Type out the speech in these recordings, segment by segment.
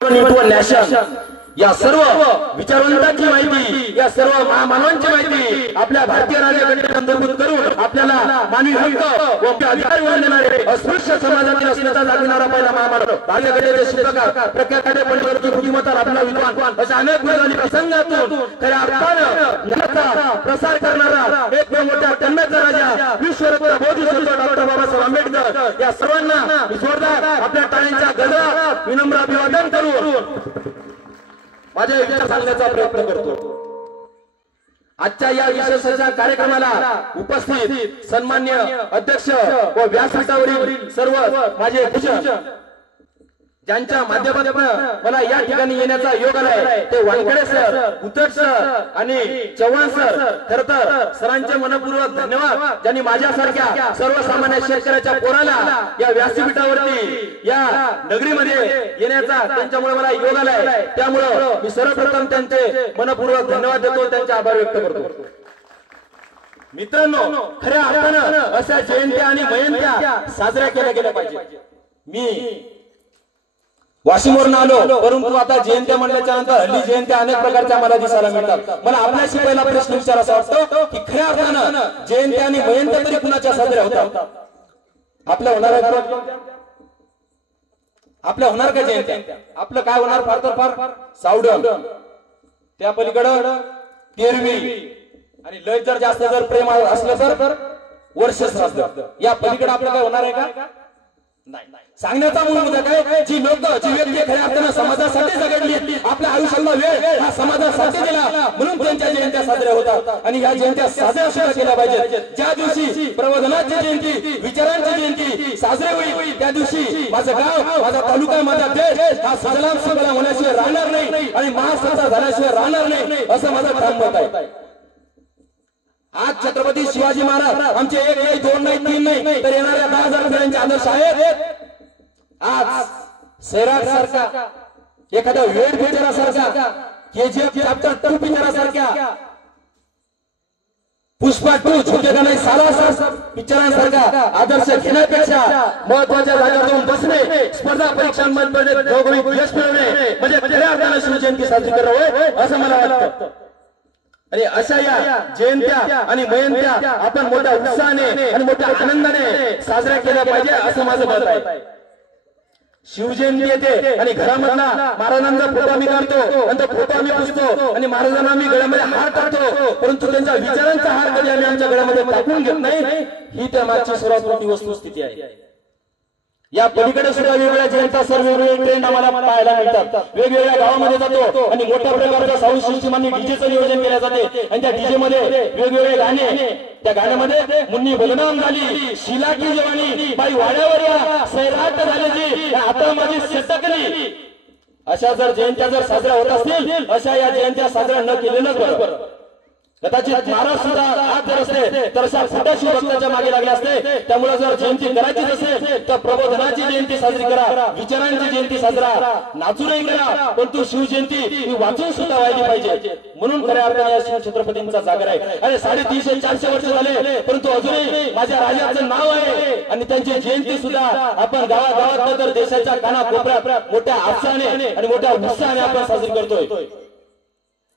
Nation या सर्व विचारवंतांची माहिती, या सर्व महामानवांची माहिती आपल्या भारतीय राज्यघटनेत अंतर्भूत करून आपल्याला मानवी हक्क व अधिकार मिळवून देणारे अस्पृश्य समाजातील अस्मिता जागविणारा पहिला महामानव राज्यघटनेचे शिल्पकार प्रख्यात पंडित बुद्धिमत्ता आपला विद्वान अशा अनेक मैदानी प्रसंगातून खऱ्या अर्थानं ज्ञानाचा प्रसार करणारा एक मोठा तन्मयचा राजा विश्वरत्न बोधिसत्व डॉक्टर बाबासाहेब आंबेडकर या सर्वांना जोरदार आपल्या टाळ्यांच्या गजरात विनम्र अभिवादन करून माझे विचार सांगण्याचा प्रयत्न करतो। आजच्या या विशेष कार्यक्रमाला उपस्थित सन्मान्य अध्यक्ष व व्यासपीठावरील सर्व माझे पूज्य ज्यांच्या माध्यमातून मला या ठिकाणी येण्याचा योग आलाय ते वानखेडे सर, उद्धट सर आणि चव्हाण सर, खरं तर सरांचे मनपूर्वक धन्यवाद ज्यांनी माझ्यासारख्या सर्वसामान्य शेतकऱ्याच्या पोराला या व्यासपीठावरती या नगरीमध्ये येण्याचा त्यांच्यामुळे मला योग आलाय। त्यामुळे मी सर्वप्रथम त्यांचे मनपूर्वक धन्यवाद देतो, त्यांचे आभार व्यक्त करतो। मित्रांनो, खऱ्या अर्थानं अशा जयंत्या आणि मयंत्या साजऱ्या केल्या गेल्या पाहिजे। मी वाशिमवरून आलो, परंतु आता जयंत्या म्हणल्याच्या नंतर हल्ली जयंत्या अनेक प्रकारच्या मला दिसायला मिळतात। मला आपल्याशी पहिला प्रश्न विचारायचा वाटतो की खऱ्या अर्थानं जयंत्या आणि मयंत्या तरी कुणाच्या साजऱ्या होतात? आपल्या होणार आहे? आपल्या होणार का जयंत्या? आपलं काय होणार? फार तर फार सावडण, त्या पलीकडं तेरवी आणि लय जर जास्त जर प्रेम असलं तर वर्ष श्राद्ध, या पलीकडे आपलं काय होणार आहे का? नाही। सांगण्याचा मूळ मुद्दा काय, जी लोक जी व्यक्ती खऱ्या अर्थानं समाजासाठी जगडली, आपल्या आयुष्याला वेळ हा समाजासाठी दिला, म्हणून त्यांच्या जयंत्या साजऱ्या होतात आणि या जयंत्या साजऱ्या सुद्धा केल्या पाहिजेत। ज्या दिवशी प्रबोधनाची जयंती, विचारांची जयंती साजरी होईल त्या दिवशी माझं गाव, माझा तालुका, माझा देश हा सजलाम सगळा होण्याशिवाय राहणार नाही आणि महाराष्ट्राचा झाल्याशिवाय राहणार नाही, असं माझं ठाम मत आहे। आज छत्रपती शिवाजी महाराज आमचे एक नाही, दोन नाही, तीन नाही, तर येणाऱ्या 10,000 पिढ्यांचे आदर्श आहेत। आज सैराट सारखा, एखाद्या वेड पिक्चरासारखा, KGF चॅप्टर 2 पिक्चरासारख्या, पुष्पा 2 झुके का नाही साला पिक्चरांसारखा आदर्श घेण्यापेक्षा महत्वाच्या जागेवर जाऊन बसणे, स्पर्धा परीक्षांमध्ये घवघवीत यश मिळवणे म्हणजे खऱ्या अर्थानं शिवजयंती साजरी करावं असं मला वाटतं। आणि अशा या जयंत्या आणि मयंत्या आपण मोठ्या उत्साहाने आणि मोठ्या आनंदाने साजऱ्या केल्या पाहिजे असं माझं मत आहे। शिवजयंती येते आणि घरामधला महाराजांचा फोटो आम्ही काढतो आणि तो फोटो आम्ही पुसतो आणि महाराजांना आम्ही गळ्यामध्ये हार टाकतो, परंतु त्यांच्या विचारांचा हार कधी आम्ही आमच्या गळ्यामध्ये टाकून घेत नाही, ही त्या मागची सर्वात मोठी वस्तुस्थिती आहे। या पलीकडे सुद्धा वेगवेगळ्या जयंत्या सर वेगवेगळे ट्रेंड आम्हाला पाहायला मिळतात। वेगवेगळ्या गावामध्ये जातो आणि मोठ्या प्रकारच्या साऊंड सिस्टमांनी डीजेचं नियोजन केले जाते आणि त्या डीजे मध्ये वेगवेगळे गाणे, त्या गाण्यामध्ये मुन्नी बदनाम झाली, शिला की जवानी, बाई वाड्यावर या, सैराट झाली जी, आता माझी सटकली, अशा जर जयंत्या जर साजऱ्या होत असतील, अशा या जयंत्या साजऱ्या न केलेलंच बरोबर। कदाचित महाराज सुद्धा आज जर असते तर अशा खोट्या शिवभक्ताच्या मागे लागले असते। त्यामुळे जर जयंती करायचीच असेल तर प्रबोधनाची जयंती साजरी करा, विचारांची जयंती साजरा, नाचूनही करा, परंतु शिवजयंती ही वाचून सुद्धा व्हायला पाहिजे। म्हणून खऱ्या अर्थाने या शिवछत्रपतींचा जागर आहे। अरे 350-400 वर्ष झाले, परंतु अजूनही माझ्या राजाचं नाव आहे आणि त्यांची जयंती सुद्धा आपण गावागावात तर देशाच्या कानाकोपऱ्यात मोठ्या आत्साने आणि मोठ्या उत्साहाने आपण साजरी करतोय।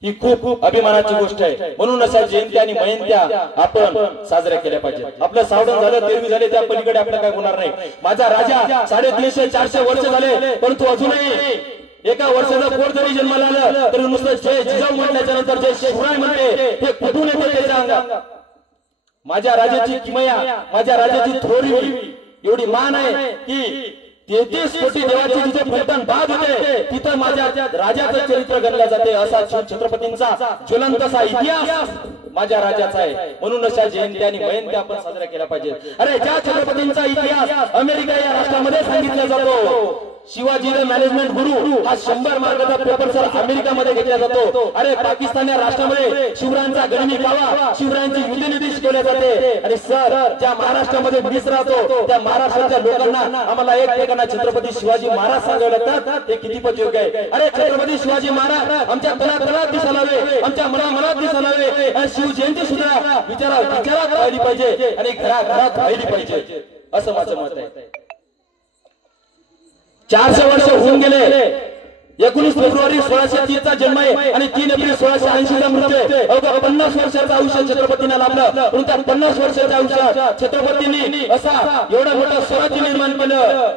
ही खूप अभिमानाची गोष्ट आहे। म्हणून अशा जयंत्या आणि मयंत्या आपण साजऱ्या केल्या पाहिजेत। आपलं सावधान झालं, तेरवी झाले, त्या पलीकडे आपलं काय होणार नाही। माझा राजा 350-400 वर्ष झाले, परंतु अजूनही एका वर्षाचा पोर जरी जन्माला आलं तरी नुसतं जय जिजाऊ म्हटल्याच्या नंतर जय शिवराय म्हणते, हे कुठून येते त्याच्या अंगात? माझ्या राजाची किमया, माझ्या राजाची थोरी एवढी मान आहे की 33 कोटी देवाची जिथे फलटण बाद होते तिथं माझ्या राजाचं चरित्र गणलं जाते। असा छत्रपतींचा ज्वलंत असा इतिहास माझ्या राजाचा आहे। म्हणून अशा जयंत्या आणि मयंत्या आपण साजऱ्या केल्या पाहिजेत। अरे ज्या छत्रपतींचा इतिहास अमेरिका या राष्ट्रामध्ये सांगितला जातो, शिवाजी द मॅनेजमेंट गुरु हा 100 मार्काचा पेपर सर अमेरिकामध्ये घेतला जातो। अरे पाकिस्तान या राष्ट्रामध्ये शिवरायांचा गनिमी कावा, शिवरायांची युद्धनीती शिकवल्या जाते। आणि सर ज्या महाराष्ट्रामध्ये मिस राहतो त्या महाराष्ट्राच्या लोकांना आम्हाला एकमेकांना छत्रपती शिवाजी महाराज सांगावे लागतात, ते किती योग्य आहे? अरे छत्रपती शिवाजी महाराज आमच्या तळातळात दिसायला हवे, आमच्या मनामनात दिसायला हवे। शिवजयंती सुद्धा विचारात राहिली पाहिजे आणि घराघरात राहिली पाहिजे असं माझं मत आहे। 400 वर्ष होऊन गेले 19 फेब्रुवारी 1630 चा जन्म आहे आणि 3 एप्रिल 1680 चा मृत्यू आहे. अवघ्या 50 वर्षाचं आयुष्य छत्रपतींना लाभलं. परंतु त्या 50 वर्षाच्या आयुष्यात छत्रपतींनी असा एवढा मोठा स्वराज्य निर्माण केलं.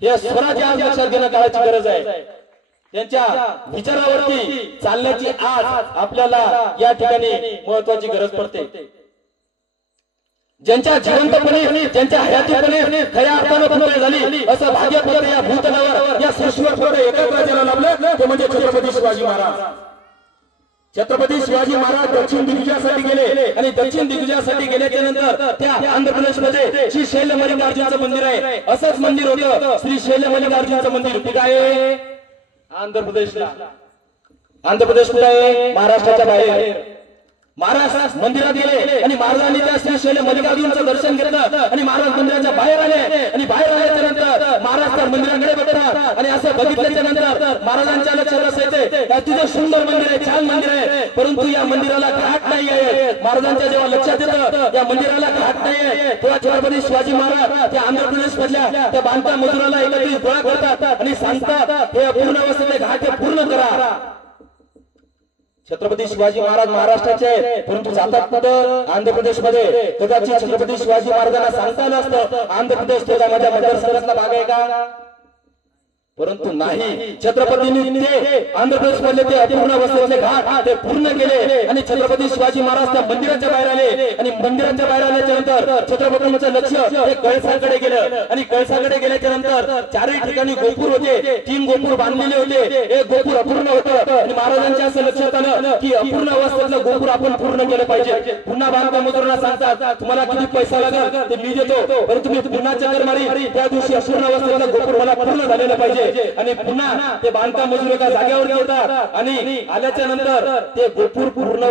या स्वराज्य आज लक्षात घेणं काळाची गरज आहे. त्यांच्या विचारावरती चालण्याची आज आपल्याला या ठिकाणी महत्त्वाची गरज पडते. ज्यांच्या जिवंतपणे ज्यांच्या हयातीपणे खऱ्या अर्थानं पूर्ण झाली असं भाग्य फक्त या भूतलावर या सृष्टीवर फक्त एकाच राज्याला लाभलं, ते म्हणजे छत्रपती शिवाजी महाराज. छत्रपती शिवाजी महाराज दक्षिण दिग्विजयासाठी गेले आणि दक्षिण दिग्विजयासाठी गेल्याच्या नंतर त्या आंध्र प्रदेशमध्ये श्री शैल मल्लिकार्जुनचं मंदिर आहे. असंच मंदिर होतं श्री शैल मल्लिकार्जुनचं मंदिर. कुठे आहे? आंध्र प्रदेशला. आंध्र प्रदेश कुठे आहे? महाराष्ट्राच्या बाहेर. महाराज मंदिरात गेले आणि महाराजांनी त्या श्री शैल मल्लिकार्जुनचं दर्शन घेतलं आणि महाराज मंदिराच्या बाहेर आले आणि बाहेर आल्याच्या नंतर महाराज त्या मंदिराकडे बघतात आणि असं बघितल्याच्या नंतर महाराजांच्या लक्षात असायचे तिथे सुंदर मंदिर आहे, छान मंदिर आहे, परंतु या मंदिराला घाट नाही आहे. महाराजांच्या जेव्हा लक्षात येतं या मंदिराला घाट नाही आहे तेव्हा छत्रपती शिवाजी महाराज त्या आंध्र प्रदेश मधल्या त्या बांधकाम मजुराला एकत्रित गोळा करतात आणि सांगतात हे अपूर्ण अवस्थेतले घाट हे पूर्ण करा. छत्रपती शिवाजी महाराज महाराष्ट्राचे आहेत, परंतु जातात कुठं? आंध्र प्रदेशमध्ये. कदाचित छत्रपती शिवाजी महाराजांना सांगता आलं असतं आंध्र प्रदेश तो माझ्या मतदारसंघातला भाग आहे का? परंतु नाही. छत्रपतींनी ते आंध्र प्रदेश मधले ते अपूर्ण अवस्थेतले घाट ते पूर्ण केले आणि छत्रपती शिवाजी महाराज त्या मंदिराच्या बाहेर आले आणि मंदिराच्या बाहेर आल्याच्या नंतर छत्रपतींचं लक्ष हे कळसाकडे गेलं आणि कळसाकडे गेल्याच्या नंतर चारही ठिकाणी गोपूर होते. 3 गोपूर बांधलेले होते. एक गोपूर अपूर्ण होतं आणि महाराजांच्या असं लक्षात आलं की अपूर्ण अवस्थेतलं गोपूर आपण पूर्ण केलं पाहिजे. पुन्हा बांधकाम मजुरांना सांगतात तुम्हाला किती पैसा लागेल ते मी देतो, परंतु तुम्ही पुन्हा चक्कर मारी त्या दिवशी अपूर्ण अवस्थेतलं गोपूर मला पूर्ण झालेलं पाहिजे. आणि पुन्हा ते बांधकाम मजूर एका जागेवर येतात आणि आल्याच्या नंतर ते गोपूर पूर्ण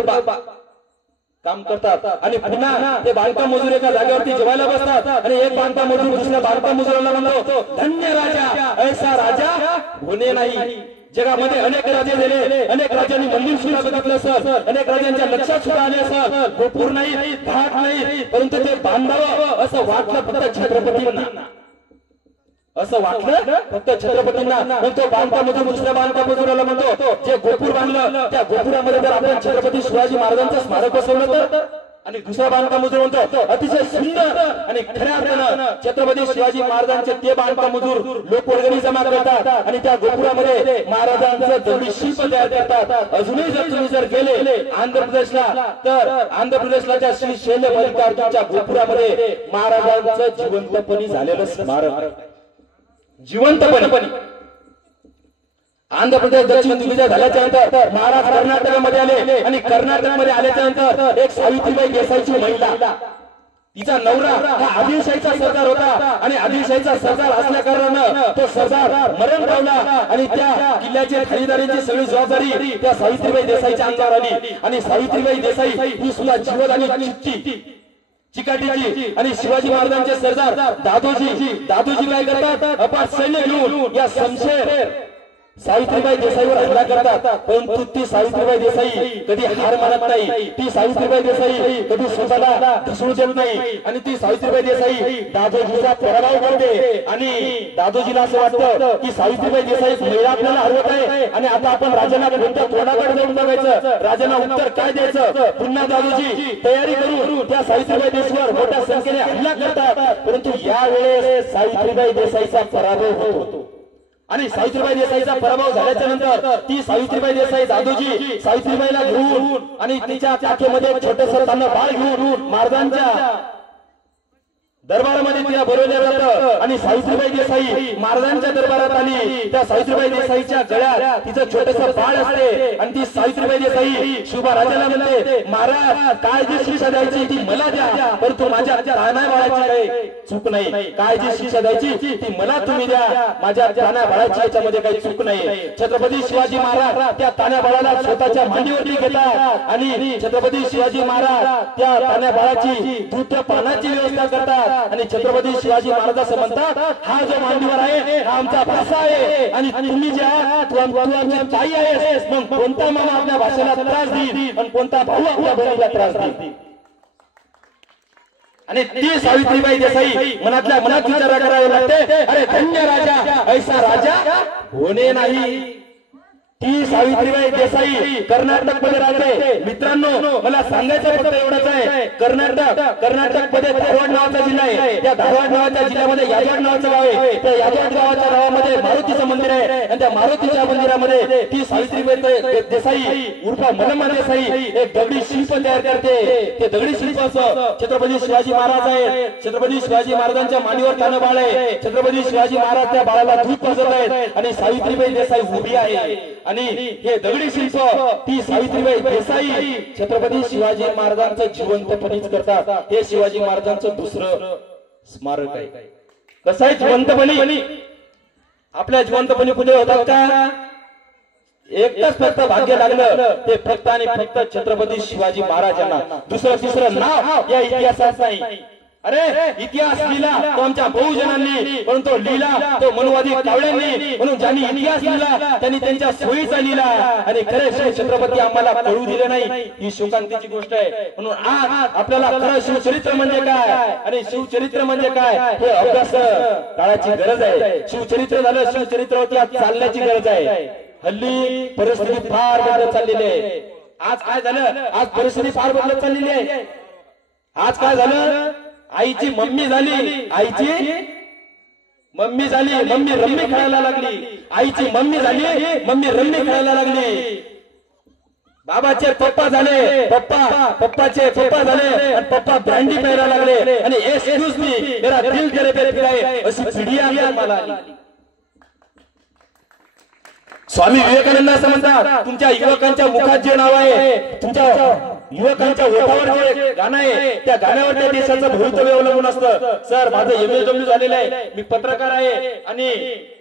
काम करतात आणि पुन्हा ते बांधकाम मजूर एका जागेवरती जेवायला बसतात आणि एक बांधकाम मजूर दुसऱ्या बांधकाम मजुराला म्हणतो धन्य राजा ऐसा राजा होणे नाही. जगामध्ये अनेक राजे झाले, अनेक राजांनी मंदिर सुद्धा बघितलं सर, अनेक राजांच्या लक्षात सुद्धा आले सर, गोपूर नाही, घाट नाही, परंतु ते बांधावं असं वाटलं फक्त छत्रपतींना. असं वाटलं फक्त छत्रपतींना. म्हणतो बांधकाम मजूर दुसऱ्या बांधकाम मजुराला म्हणतो जे गोपूर बांधलं त्या गोपुरामध्ये जर आपण छत्रपती शिवाजी महाराजांचं स्मारक बसवलं तर, आणि दुसरा बांधकाम मजूर म्हणतो अतिशय सुंदर आणि खऱ्या अर्थानं छत्रपती शिवाजी महाराजांचे ते बांधकाम मजूर लोक वर्गणी जमा करतात आणि त्या गोपुरामध्ये महाराजांचं दगडी शिल्प तयार करतात. अजूनही जर तुम्ही जर गेले आंध्र प्रदेशला तर आंध्र प्रदेशला त्या श्री शैल मल्लिकार्जुनच्या गोपुरामध्ये महाराजांचं जिवंतपणी झालेलं स्मारक जिवंतपणे. आंध्र प्रदेश दक्षिण दिग्विजय झाल्याच्या नंतर महाराज कर्नाटकमध्ये आले आणि कर्नाटकमध्ये आल्याच्या नंतर एक सावित्रीबाई देसाईची महिला, तिचा नवरा हा आदिलशाहीचा सरदार होता आणि आदिलशाहीचा सरदार असल्या कारणानं तो सरदार मरण पावला आणि त्या किल्ल्याची खरीदारीची सगळी जबाबदारी त्या सावित्रीबाई देसाईच्या अंगावर आली. आणि सावित्रीबाई देसाई ही सुद्धा जीवदानी चिकाटीची आणि शिवाजी महाराजांचे सरदार दादोजी काय करतात अपार सैन्य घेऊन या शमशेर सावित्रीबाई देसाईवर हल्ला करतात. परंतु ती सावित्रीबाई देसाई कधी हार मानत नाही. ती सावित्रीबाई देसाई कधी स्वतःला ढसळू देत नाही आणि ती सावित्रीबाई देसाई दादोजीचा पराभव करते. आणि दादोजीला असं वाटतं की सावित्रीबाई देसाई महिला आपल्याला हरवत आहे आणि आता आपण राजांना कोणत्या तोंडाकडे जाऊन बघायचं, राजांना उत्तर काय द्यायचं. पुन्हा दादोजी तयारी करून त्या सावित्रीबाई देसाईवर मोठ्या संख्येने हल्ला करतात. परंतु यावेळेस सावित्रीबाई देसाईचा पराभव होतो आणि सावित्रीबाई देसाईचा पराभव झाल्याच्या नंतर ती सावित्रीबाई देसाई दादोजी सावित्रीबाईला घेऊन आणि तिच्या चाकेमध्ये छोटंसं त्यांना बाळ घेऊन महाराजांच्या दरबारामध्ये तिला बोलवलं जातं आणि सावित्रीबाई देसाई महाराजांच्या दरबारात आली. त्या सावित्रीबाई देसाईच्या गळ्यात तिचं छोटंसं बाळ असते आणि ती सावित्रीबाई देसाई शिवबा राजाला म्हणते महाराज काय जी शिक्षा द्यायची ती मला द्या, परंतु माझ्या तान्या बाळाची काही चूक नाही. काय जी शिक्षा द्यायची ती मला तुम्ही द्या, माझ्या तान्या बाळाची याच्यामध्ये काही चूक नाही. छत्रपती शिवाजी महाराज त्या तान्या बाळाला स्वतःच्या मांडीवरती घेतात आणि छत्रपती शिवाजी महाराज त्या तान्या बाळाची दूध पानाची व्यवस्था करतात आणि छत्रपती शिवाजी महाराज असं म्हणतात हा जो मांडीवर आहे हा आमचा भाषा आहे आणि तुम्ही जे आहात तू आमची ताई आहेस. मग कोणता मामा आपल्या भाषेला त्रास देईल आणि कोणता भाऊ आपल्या बहिणीला त्रास देईल. आणि ती सावित्रीबाई देसाई मनातल्या मनात विचार करावे लागते, अरे धन्य राजा ऐसा राजा होणे नाही। ती सावित्रीबाई देसाई कर्नाटक मध्ये राहते। मित्रांनो मला सांगायचं फक्त एवढंच आहे, कर्नाटक मध्ये धारवाड नावाचा जिल्हा आहे, त्या धारवाड नावाच्या जिल्ह्यामध्ये यादवाड नावाचं गाव आहे। त्या यादवाड गावाच्या गावामध्ये मारुतीचं मंदिर आहे आणि त्या मारुतीच्या मंदिरामध्ये ती सावित्रीबाई देसाई उर्फ मनम्मा देसाई एक दगडी शिल्प तयार करते। ते दगडी शिल्प असं छत्रपती शिवाजी महाराज आहे, छत्रपती शिवाजी महाराजांच्या मांडीवर त्यानं बाळ आहे, छत्रपती शिवाजी महाराज त्या बाळाला दूध पाजत आहेत आणि सावित्रीबाई देसाई उभी आहे आणि हे दगडी शिल्प ती सावित्रीबाई देसाई छत्रपती शिवाजी महाराजांचं जिवंतपणीच करतात। हे शिवाजी महाराजांचं दुसरं स्मारक आहे। कसं आहे जिवंतपणी, आपल्या जिवंतपणी पुढे होतात का? एकच फक्त भाग्य लागलं ते फक्त आणि फक्त छत्रपती शिवाजी महाराजांना, दुसरं तिसरं नाव या इतिहासात नाही। अरे इतिहास लिहिला तो आमच्या बहुजनांनी, परंतु लिहिला तो मनुवादी कावळ्यांनी, म्हणून ज्यांनी इतिहास लिहिला त्यांनी त्यांच्या सोयीचा लिहिला आणि खरे छत्रपती आम्हाला कळू दिले नाही। ही शोकांतीची गोष्ट आहे। म्हणून आज आपल्याला खरं शिवचरित्र म्हणजे काय आणि शिवचरित्र म्हणजे काय हे अभ्यास काळाची गरज आहे। शिवचरित्र झालं, शिवचरित्रावरती आज चालण्याची गरज आहे। हल्ली परिस्थिती फार बदलत चाललेली आहे। आज काय झालं? आज परिस्थिती फार बदलत चाललेली आहे। आज काय झालं? आईची मम्मी झाली, आईची मम्मी झाली, मम्मी रम्मी खेळायला लागली। आईची मम्मी झाली, मम्मी रम्मी खेळायला लागली। बाबाचे पप्पा झाले, पप्पाचे पप्पा झाले आणि पप्पा ब्रँडी प्यायला लागले आणि एक्सक्यूज मी मेरा दिल तेरे पे फिराए अशी पिढी आम्हाला आली। स्वामी विवेकानंद असं म्हणतात, तुमच्या युवकांच्या मुखात जे नाव आहे, तुमच्या युवकांच्या ओठावर जे गाणं आहे त्या गाण्यावर त्या देशाचं भवितव्य अवलंबून असतं। सर माझं MSW झालेलं आहे, मी पत्रकार आहे आणि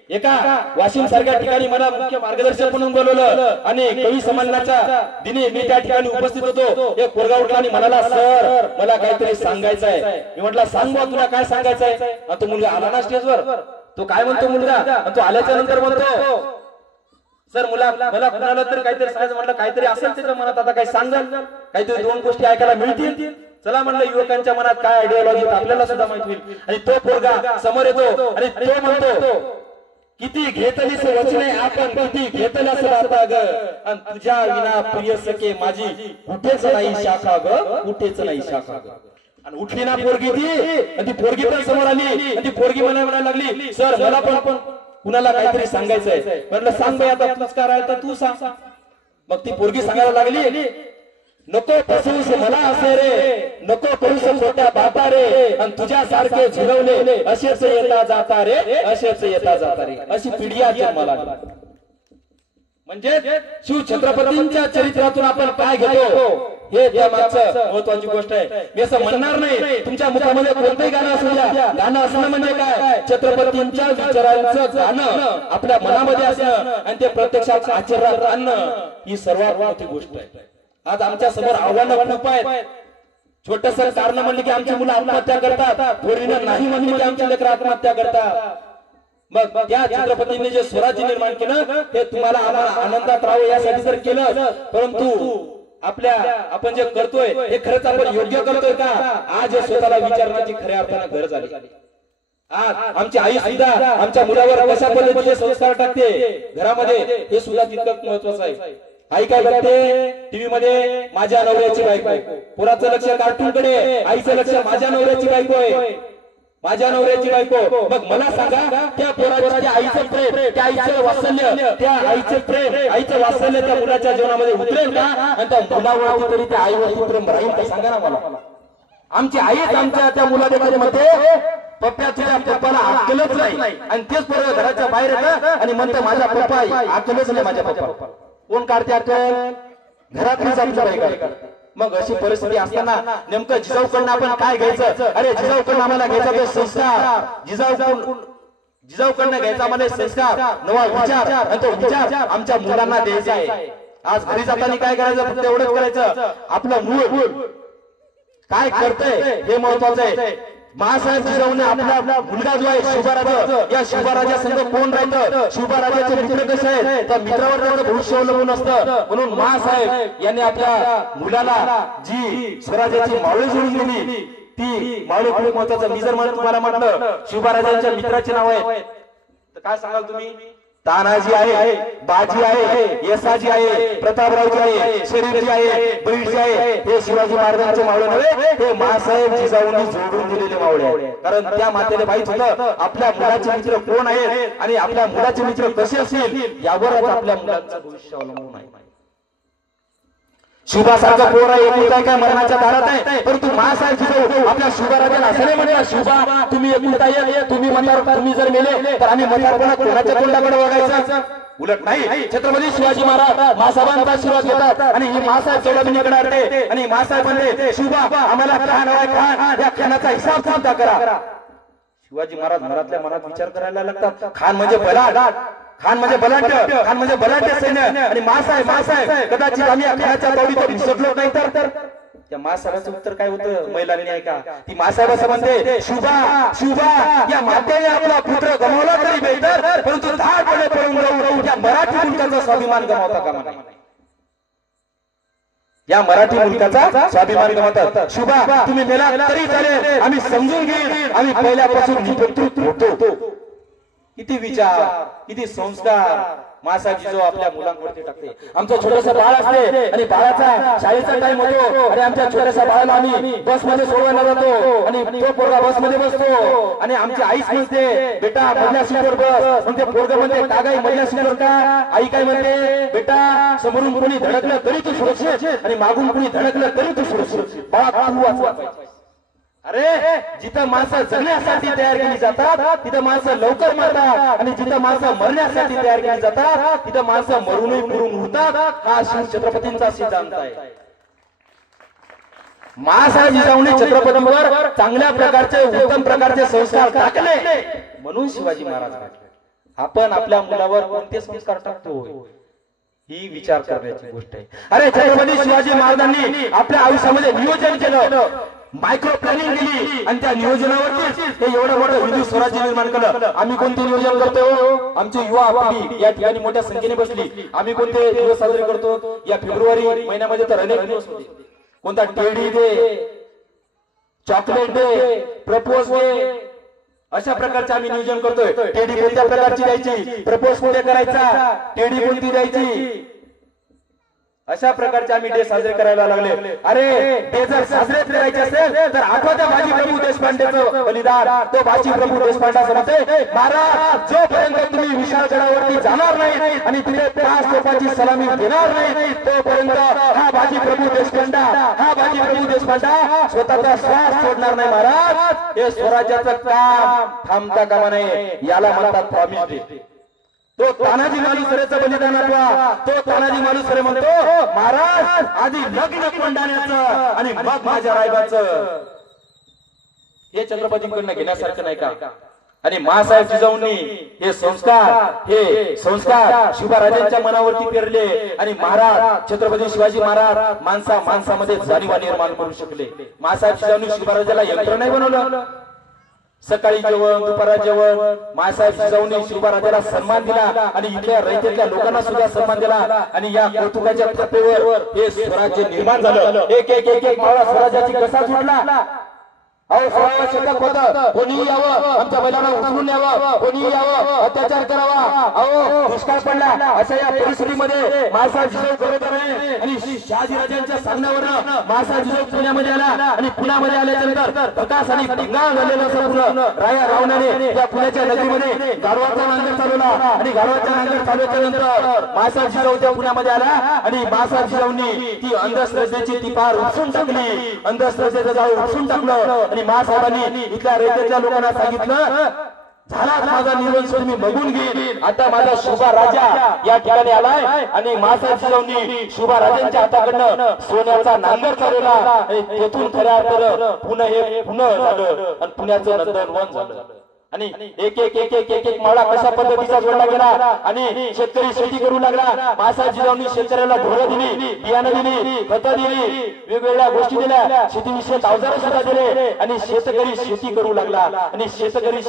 एका वाशिम सारख्या ठिकाणी मला मुख्य मार्गदर्शक म्हणून बोलवलं आणि कवी संमेलनाच्या दिनी मी त्या ठिकाणी उपस्थित होतो। एक पोरगा उठला आणि म्हणाला, सर मला काहीतरी सांगायचं आहे। मी म्हटलं सांग बा तुला काय सांगायचं आहे। आणि तो मुलगा आला ना स्टेजवर, तो काय म्हणतो मुलगा, आणि तो आल्याच्या नंतर म्हणतो, सर मला कुणाला तरी काहीतरी सांगायचं। म्हटलं काहीतरी असेल त्याच्या मनात, आता काही सांगाल, काहीतरी दोन गोष्टी ऐकायला मिळतील। चला म्हणलं युवकांच्या मनात काय आयडियोलॉजी आपल्याला सुद्धा माहिती होईल। आणि तो पोरगा समोर येतो आणि तो म्हणतो, किती घेतलीस वचने आपण किती घेतल्यास राहता ग, आणि तुझ्या विना प्रिय सखे माझी कुठेच नाही शाखा ग, कुठेच नाही शाखा ग। आणि उठली ना पोरगी ती, आणि ती पोरगी पण समोर आली आणि ती पोरगी म्हणायला लागली, सर मला पण कुणाला काहीतरी सांगायचंय। म्हटलं सांग बाई, आता तुझं काय राहिलं तू सांग। मग ती पोरगी सांगायला लागली, नको फसवूस मला असे रे, नको करूस खोट्या बाता रे, आणि तुझ्यासारखे झिरवले असेच येता जाता रे, असेच येता जाता रे। अशी पिढी आज जन्माला आली। म्हणजे शिवछत्रपतींच्या चरित्रातून आपण काय घेतो हे त्यामागचं महत्वाची गोष्ट आहे। मी असं म्हणणार नाही तुमच्या मुखामध्ये कोणतंही गाणं असू द्या, गाणं असणं म्हणजे काय, छत्रपतींच्या विचारांचं गाणं आपल्या मनामध्ये असणं आणि ते प्रत्यक्षात आचरणात आणणं ही सर्वात मोठी गोष्ट आहे। आज आमच्या समोर आव्हानं खूप आहेत। छोटंसं कारण म्हणलं की आमची मुलं आत्महत्या करतात, थोडीनं नाही म्हणली की आमची लेकरं आत्महत्या करतात। मग त्या छत्रपतींनी जे स्वराज्य निर्माण केलं हे तुम्हाला आम्हाला आनंदात राहावं यासाठी जर केलं, परंतु आपण जे करतोय हे खरंच आपण योग्य करतोय का, आज स्वतःला विचारण्याची खऱ्या अर्थानं गरज आली। आज आमची आई सुद्धा आमच्या मुलावर कशा पद्धतीचे संस्कार टाकते घरामध्ये हे सुद्धा तितकंच महत्वाचं आहे। आई काय करते, टीव्ही मध्ये माझ्या नवऱ्याची बायको, पोराचं लक्ष कार्टून कडे, आईचं लक्ष माझ्या नवऱ्याची बायको आहे, माझ्या नवऱ्याची बायको। मग मला सांगा त्या पोराच्या आईचं प्रेम, त्या आईचं वात्सल्य, त्या आईचं प्रेम, आईचं वात्सल्य त्या मुलाच्या जीवनामध्ये उतरेल का, आणि त्या मुलावरती तरी त्या आईवरती प्रेम राहील का, सांगा ना मला। आमची आईच आमच्या त्या मुलाच्या मध्ये पप्पाच्या पप्पाला अक्कलच नाही आणि तेच पोरं घराच्या बाहेर येतं आणि म्हणतं माझा पप्पा अक्कलच नाही, माझ्या पप्पा कोण काढते अक्कल, घरातलीच आमची बाई काढते। मग अशी परिस्थिती असताना नेमकं जिजाऊकडनं आपण काय घ्यायचं, अरे जिजाऊकडनं आम्हाला घ्यायचा तो संस्कार, जिजाऊकडनं घ्यायचा आम्हाला संस्कार, नवा विचार, आणि तो विचार आमच्या मुलांना द्यायचा आहे। आज घरी जाताना काय करायचं, फक्त एवढंच करायचं, आपलं मूळ काय करतंय हे महत्वाचं आहे। महासाहेब जिजाऊने आपला मुलगा जो आहे शिवबा, या शिवबा संघ कोण राहतं, शिवबा मित्र कसे आहेत, त्या मित्रावर त्याचं भविष्य अवलंबून असतं। म्हणून महासाहेब यांनी आपल्या मुलाला जी स्वराज्याची मावळी जोडून दिली ती मावळे खूप महत्वाचं. मी जर तुम्हाला म्हटलं शिवबाराजांच्या मित्राचे नाव आहे तर काय सांगाल तुम्ही? तानाजी आहे, बाजी आहे, यसाजी आहे, प्रतापरावजी आहे, शरीरजी आहे, बैठजी आहे. हे शिवाजी महाराजांचे मावळे नव्हे, हे मासाहेब जिजाऊंनी जोडून दिलेले मावळे आहे. कारण त्या मातेला माहित होतं आपल्या मुलाचे मित्र कोण आहेत आणि आपल्या मुलाचे मित्र कसे असतील यावरच आपल्या मुलांचं भविष्य अवलंबून आहे. शिवबासारखा पोर आहे काय मरणाच्या दारात आहे, परंतु मासाहेब जिजाऊ आपल्या शिवबाराजांना असं नाही म्हणलं शिवबा तुम्ही एकुलता एक, तुम्ही म्हातार, तुम्ही जर मेले तर आम्ही म्हातारपणात कोणाच्या तोंडाकडे बघायचं. उलट नाही, छत्रपती शिवाजी महाराज मासाहेबांचा आशीर्वाद घेतात आणि ही मासाहेब चौलाबिनीकडे आले आणि मासाहेब म्हणले शिवबा आम्हाला खान हवाय, खान या खानाचा हिसाब सुद्धा करा. शिवाजी महाराज मनातल्या मनात विचार करायला लागतात. खान म्हणजे बलाढ्य, खान म्हणजे बलाढ्य, खान म्हणजे बलाढ्य सैन्य आणि मासाहेब कदाचित आम्ही खानाच्या तावडीत विसरलो नाही तर त्या मासाहेबाचं उत्तर काय होतं महिलांनी ऐका. ती मासाहेब असं म्हणते शिवबा या मातेने आपला पुत्र गमावला तरी बेहतर, परंतु धाडपणे पळून जाऊन या मराठी मुलकाचा स्वाभिमान गमावता कामा नये. या मराठी मुलकाचा स्वाभिमान गमावतात. शिवबा तुम्ही मेला तरी चालेल, आम्ही समजून घेईल, आम्ही पहिल्यापासून नेतृत्व होतो. किती विचार, किती संस्कार मासाहेब जिजाऊ आपल्या मुलांवरती टाकते. आमचं छोटंसं बाळ असते आणि बाळाचा शाळेचा टाइम होतो आणि आमच्या छोट्याशा बाळाला आम्ही बसमध्ये सोडवायला जातो आणि तो पोरगा बसमध्ये बसतो आणि आमची आईच म्हणते बेटा मधल्या सीटवर बस, म्हणते पोरगा म्हणते का गाई मधल्या सीटवर का? आई काय म्हणते बेटा समोरून कोणी धडकलं तरी तू सुरक्षित आणि मागून कोणी धडकलं तरी तू सुरक्षित. बाळा तू वाचवा. अरे जिथं माणसं जगण्यासाठी तयार केली जातात तिथं माणसं लवकर मरतात आणि जिथं माणसं मरण्यासाठी तयार केली जातात तिथं माणसं मरूनही पुरून उरतात. हा शिव छत्रपतींचा सिद्धांत आहे. मासाहेब जिजाऊने छत्रपतीवर चांगल्या प्रकारचे उत्तम प्रकारचे संस्कार टाकले म्हणून शिवाजी महाराज घडले. आपण आपल्या मुलावर कोणते संस्कार टाकतो ही विचार करण्याची गोष्ट आहे. अरे छत्रपती शिवाजी महाराजांनी आपल्या आयुष्यामध्ये नियोजन केलं, मायक्रो प्लॅनिंग केली आणि त्या नियोजनावरतीच हे एवढं मोठं हिंदू स्वराज्य निर्माण केलं. आम्ही कोणते नियोजन करतो? आमची युवा पिढी या ठिकाणी मोठ्या संख्येने बसली. आम्ही कोणते दिवस साजरे करतो? या फेब्रुवारी महिन्यामध्ये तर अनेक दिवस होते. कोणता teddy day, chocolate day, propose day, अशा प्रकारचे आम्ही नियोजन करतोय. टेडी कोणत्या प्रकारची द्यायची, प्रपोज कोणत्या करायचा, टेडी कोणती द्यायची, अशा प्रकारचे आम्ही डे साजरे करायला लागले. अरे डे जर साजरे करायचे असेल तर आठवत्या बाजी प्रभू देशपांडेचं बलिदान. तो बाजी प्रभू देशपांडे असं म्हणते महाराज जोपर्यंत तुम्ही विशाळगडावरती जाणार नाही आणि तिथे 5 तोफांची सलामी देणार नाही तोपर्यंत हा बाजी प्रभू देशपांडा स्वतःचा श्वास सोडणार नाही. महाराज हे स्वराज्याचं काम थांबता कामा नये, याला म्हणतात प्रॉमिस डे. तो तानाजी मालुसरेचं बलिदान आठवा. तो तानाजी मालुसरे म्हणतो महाराज आधी लग्न कोंडाण्याचं आणि मग माझ्या रायबाचं. हे छत्रपतींकडनं घेण्यासारखं नाही का? आणि मासाहेब जिजाऊंनी हे संस्कार शिवबाराजांच्या मनावरती पेरले आणि महाराज छत्रपती शिवाजी महाराज माणसामध्ये जाणीवा निर्माण करू शकले. मासाहेब जिजाऊंनी शिवबाराजाला यंत्र नाही बनवलं. सकाळी जेवण, दुपारा जेवण, मासाहेब जिजाऊंनी शिवबाराजाला सन्मान दिला आणि इथल्या रयतेतल्या लोकांना सुद्धा सन्मान दिला आणि या कौतुकाच्या टप्प्यावर हे स्वराज्य निर्माण झालं. एक मावळा स्वराज्याची कसा जोडला. अहो सोळावा शतक होतं, कोणीही यावं आमच्या बैलांना उचलून न्यावं, कोणीही यावं अत्याचार करावा. अहो दुष्काळ पडला अशा या परिस्थितीमध्ये मासाहेब जिजाऊ बरोबर आहे आणि शहाजीराजांच्या सांगण्यावरनं मासाहेब जिजाऊ पुण्यामध्ये आला आणि पुण्यामध्ये आल्यानंतर प्रकाश आणि भंगार झालेलं असं पूर्ण राया रावणाने त्या पुण्याच्या नगरीमध्ये गाढवाचा नांगर चालवला आणि गाढवाचा नांगर चालवल्यानंतर मासाहेब जिजाऊ त्या पुण्यामध्ये आला आणि मासाहेब जिजाऊंनी ती अंधश्रद्धेची ती पार उपसून टाकली. अंधश्रद्धेचं जाळं उपसून टाकलं आणि मासाहेबांनी इथल्या रयतेच्या लोकांना सांगितलं झाला माझा निर्वंश मी बघून घेईन. आता माझा शुभा राजा या ठिकाणी आलाय आणि मासाहेब जिजाऊंनी शुभा राजांच्या हाताकडनं सोन्याचा नांगर चालवला. तेथून खऱ्या अर्थानं पुणे हे पुणे झालं आणि पुण्याचं नंदनवन झालं. आणि एक माळा कशा पद्धतीचा जोडला गेला आणि शेतकरी शेती करू लागला. मासाहेब जिजाऊंनी शेतकऱ्याला ढोरं दिली, बियाणं दिली, खतं दिली, वेगवेगळ्या गोष्टी दिल्या, शेतीविषयक अवजार सुद्धा दिले आणि शेतकरी शेती करू लागला. आणि शेतकरी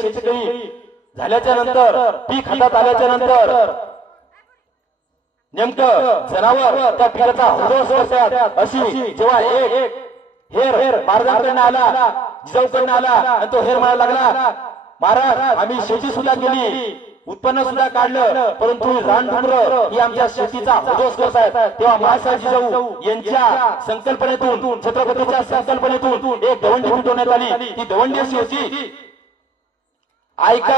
झाल्याच्या नंतर पीक हातात आल्याच्या नंतर नेमकं जनावर त्या पिकाचा हुदोस करतात. अशी जेव्हा एक हेर महाराजांकडनं आला जिजाऊकडनं आला आणि तो हेर मारायला लागला, महाराज आम्ही शेती सुद्धा केली, उत्पन्न सुद्धा काढलं, परंतु रानडुकर ही आमच्या शेतीचा हदोस करतायत. तेव्हा महासाहेब जिजाऊ यांच्या संकल्पनेतून, छत्रपतीच्या संकल्पनेतून एक दवंडी फुटवण्यात आली. ती दवंडी अशी होती, ऐका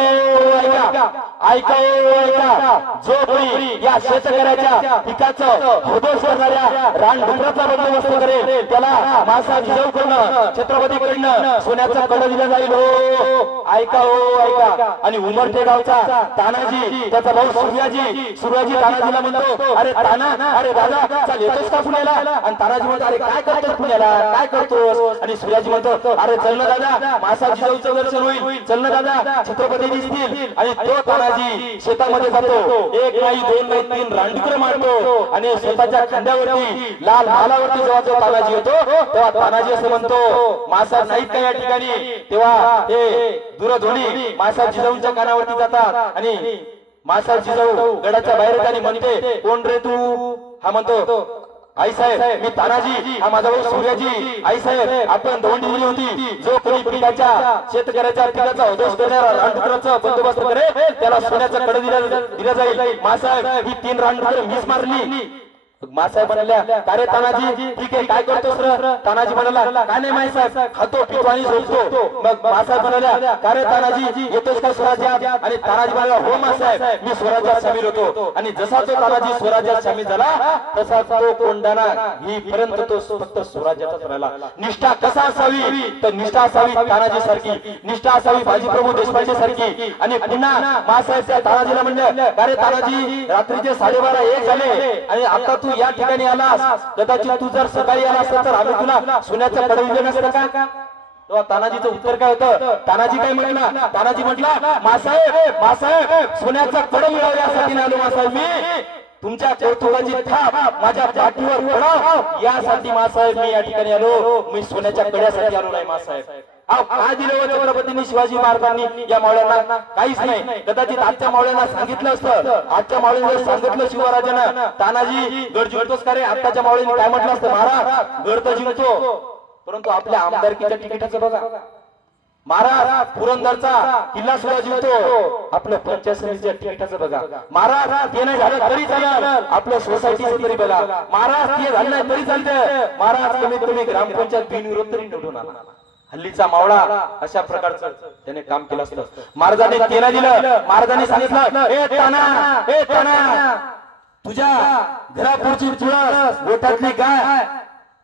जो कोणी या शेतकऱ्याच्या पिकाचं हदोस करणाऱ्या रानडुकराचा बंदोबस्त करेल त्याला महासाहेब जिजाऊकडनं, छत्रपतीकडनं सोन्याचा कड दिला जाईल. हो ऐका, हो ऐका. आणि उमरठे गावचा तानाजी, त्याचा भाऊ सूर्याजी तानाजीला म्हणतो, अरे ताना, अरे दादा चल येतोस का पुण्याला? आणि तानाजी म्हणतो, अरे काय करतोस पुण्याला, काय करतोस? आणि सूर्याजी म्हणतो, अरे चल ना दादा, महासाहेब जिजाऊचं दर्शन होईल, चल ना दादा, छत्रपती दिसतील. आणि तो तानाजी शेतामध्ये जातो, एक नाही दोन नाही तीन रानडुकर मारतो आणि स्वतःच्या खांद्यावरती लाल मालावरती जेव्हा तो तानाजी येतो तेव्हा तानाजी असं म्हणतो, महासाहेब नाहीत का या ठिकाणी? तेव्हा हे दूरध्वनी महासाहेब जिजाऊंच्या कानावरती जातात आणि महासाहेब जिजाऊ गडाच्या बाहेर त्याने म्हणते, कोण रे तू? हा म्हणतो, आई साहेब मी तानाजी, हा माझा भाऊ सूर्याजी. आई साहेब आपण दवंडी दिली होती, जो कोणी पिकाच्या शेतकऱ्याच्या पिकाचा हदोस करणारा रानडुकराचा बंदोबस्त करेल त्याला सोन्याचा कड दिला जाईल. मासाहेब ही 3 रानडुकर मीच मारली. मासाहेब म्हणाल्या, काय रे तानाजी, ठीक आहे काय करतोस रे? तानाजी म्हणाला, काय नाही मासाहेब, खातो पितो आणि झोपतो. मग मासाहेब म्हणाल्या, काय रे तानाजी येतोस का स्वराज्यात? आणि तानाजी म्हणाला, हो मासाहेब मी स्वराज्यात सामील होतो. आणि जसा तो तानाजी स्वराज्यात सामील झाला तसा तो कोंढाणा ही पर्यंत तो फक्त स्वराज्यातच राहिला. निष्ठा कसा असावी? तर निष्ठा असावी तानाजी सारखी, निष्ठा असावी बाजीप्रभू देशपांडे सारखी. आणि पुन्हा मासाहेब त्या तानाजीला म्हणले, काय रे तानाजी रात्रीचे 12:30-1 झाले आणि आता तू या ठिकाणी आलास, कदाचित तू जर सकाळी आला असता तर आम्ही तुला सोन्याचं कड दिलं नसतं का? तेव्हा तानाजीचं उत्तर काय होतं? तानाजी काय म्हटलं? तानाजी म्हटला, मासाहेब सोन्याचा कड मिळवण्यासाठी आलो मासाहेब, मी तुमच्या कौतुकाची थाप माझ्या पाठीवर पडाव यासाठी मासाहेब मी या ठिकाणी आलो, मी सोन्याच्या कड्यासाठी आलो नाही मासाहेब. काय दिलं होतं छत्रपतींनी शिवाजी महाराजांनी या मावळ्यांना? काहीच नाही. कदाचित आजच्या मावळ्यांना सांगितलं असतं, आजच्या मावळ्यांना सांगितलं शिवराजांना, तानाजी गड जिंकतोस का रे? आताच्या मावळ्यांनी काय म्हटलं असतं? महाराज गड तर जिंकतो, परंतु आपल्या आमदारकीच्या तिकिटाचं बघा. महाराज पुरंदरचा किल्ला सुद्धा जिंकतो, आपलं पंचायत समितीच्या तिकिटाचं बघा. महाराज ते नाही झालं तरी चालेल, आपलं सोसायटीचं तरी बघा. महाराज ते झालं नाही तरी चालतं, महाराज कमीत कमी ग्रामपंचायत बिनविरोध तरी निवडून आणा. हल्लीचा मावळा अशा प्रकारचं त्याने काम केलं असतं. महाराजांनी तेला दिलं, महाराजांनी सांगितलं, ए ताना तुझ्या घरापुढची तुळस, गोठ्यातली गाय,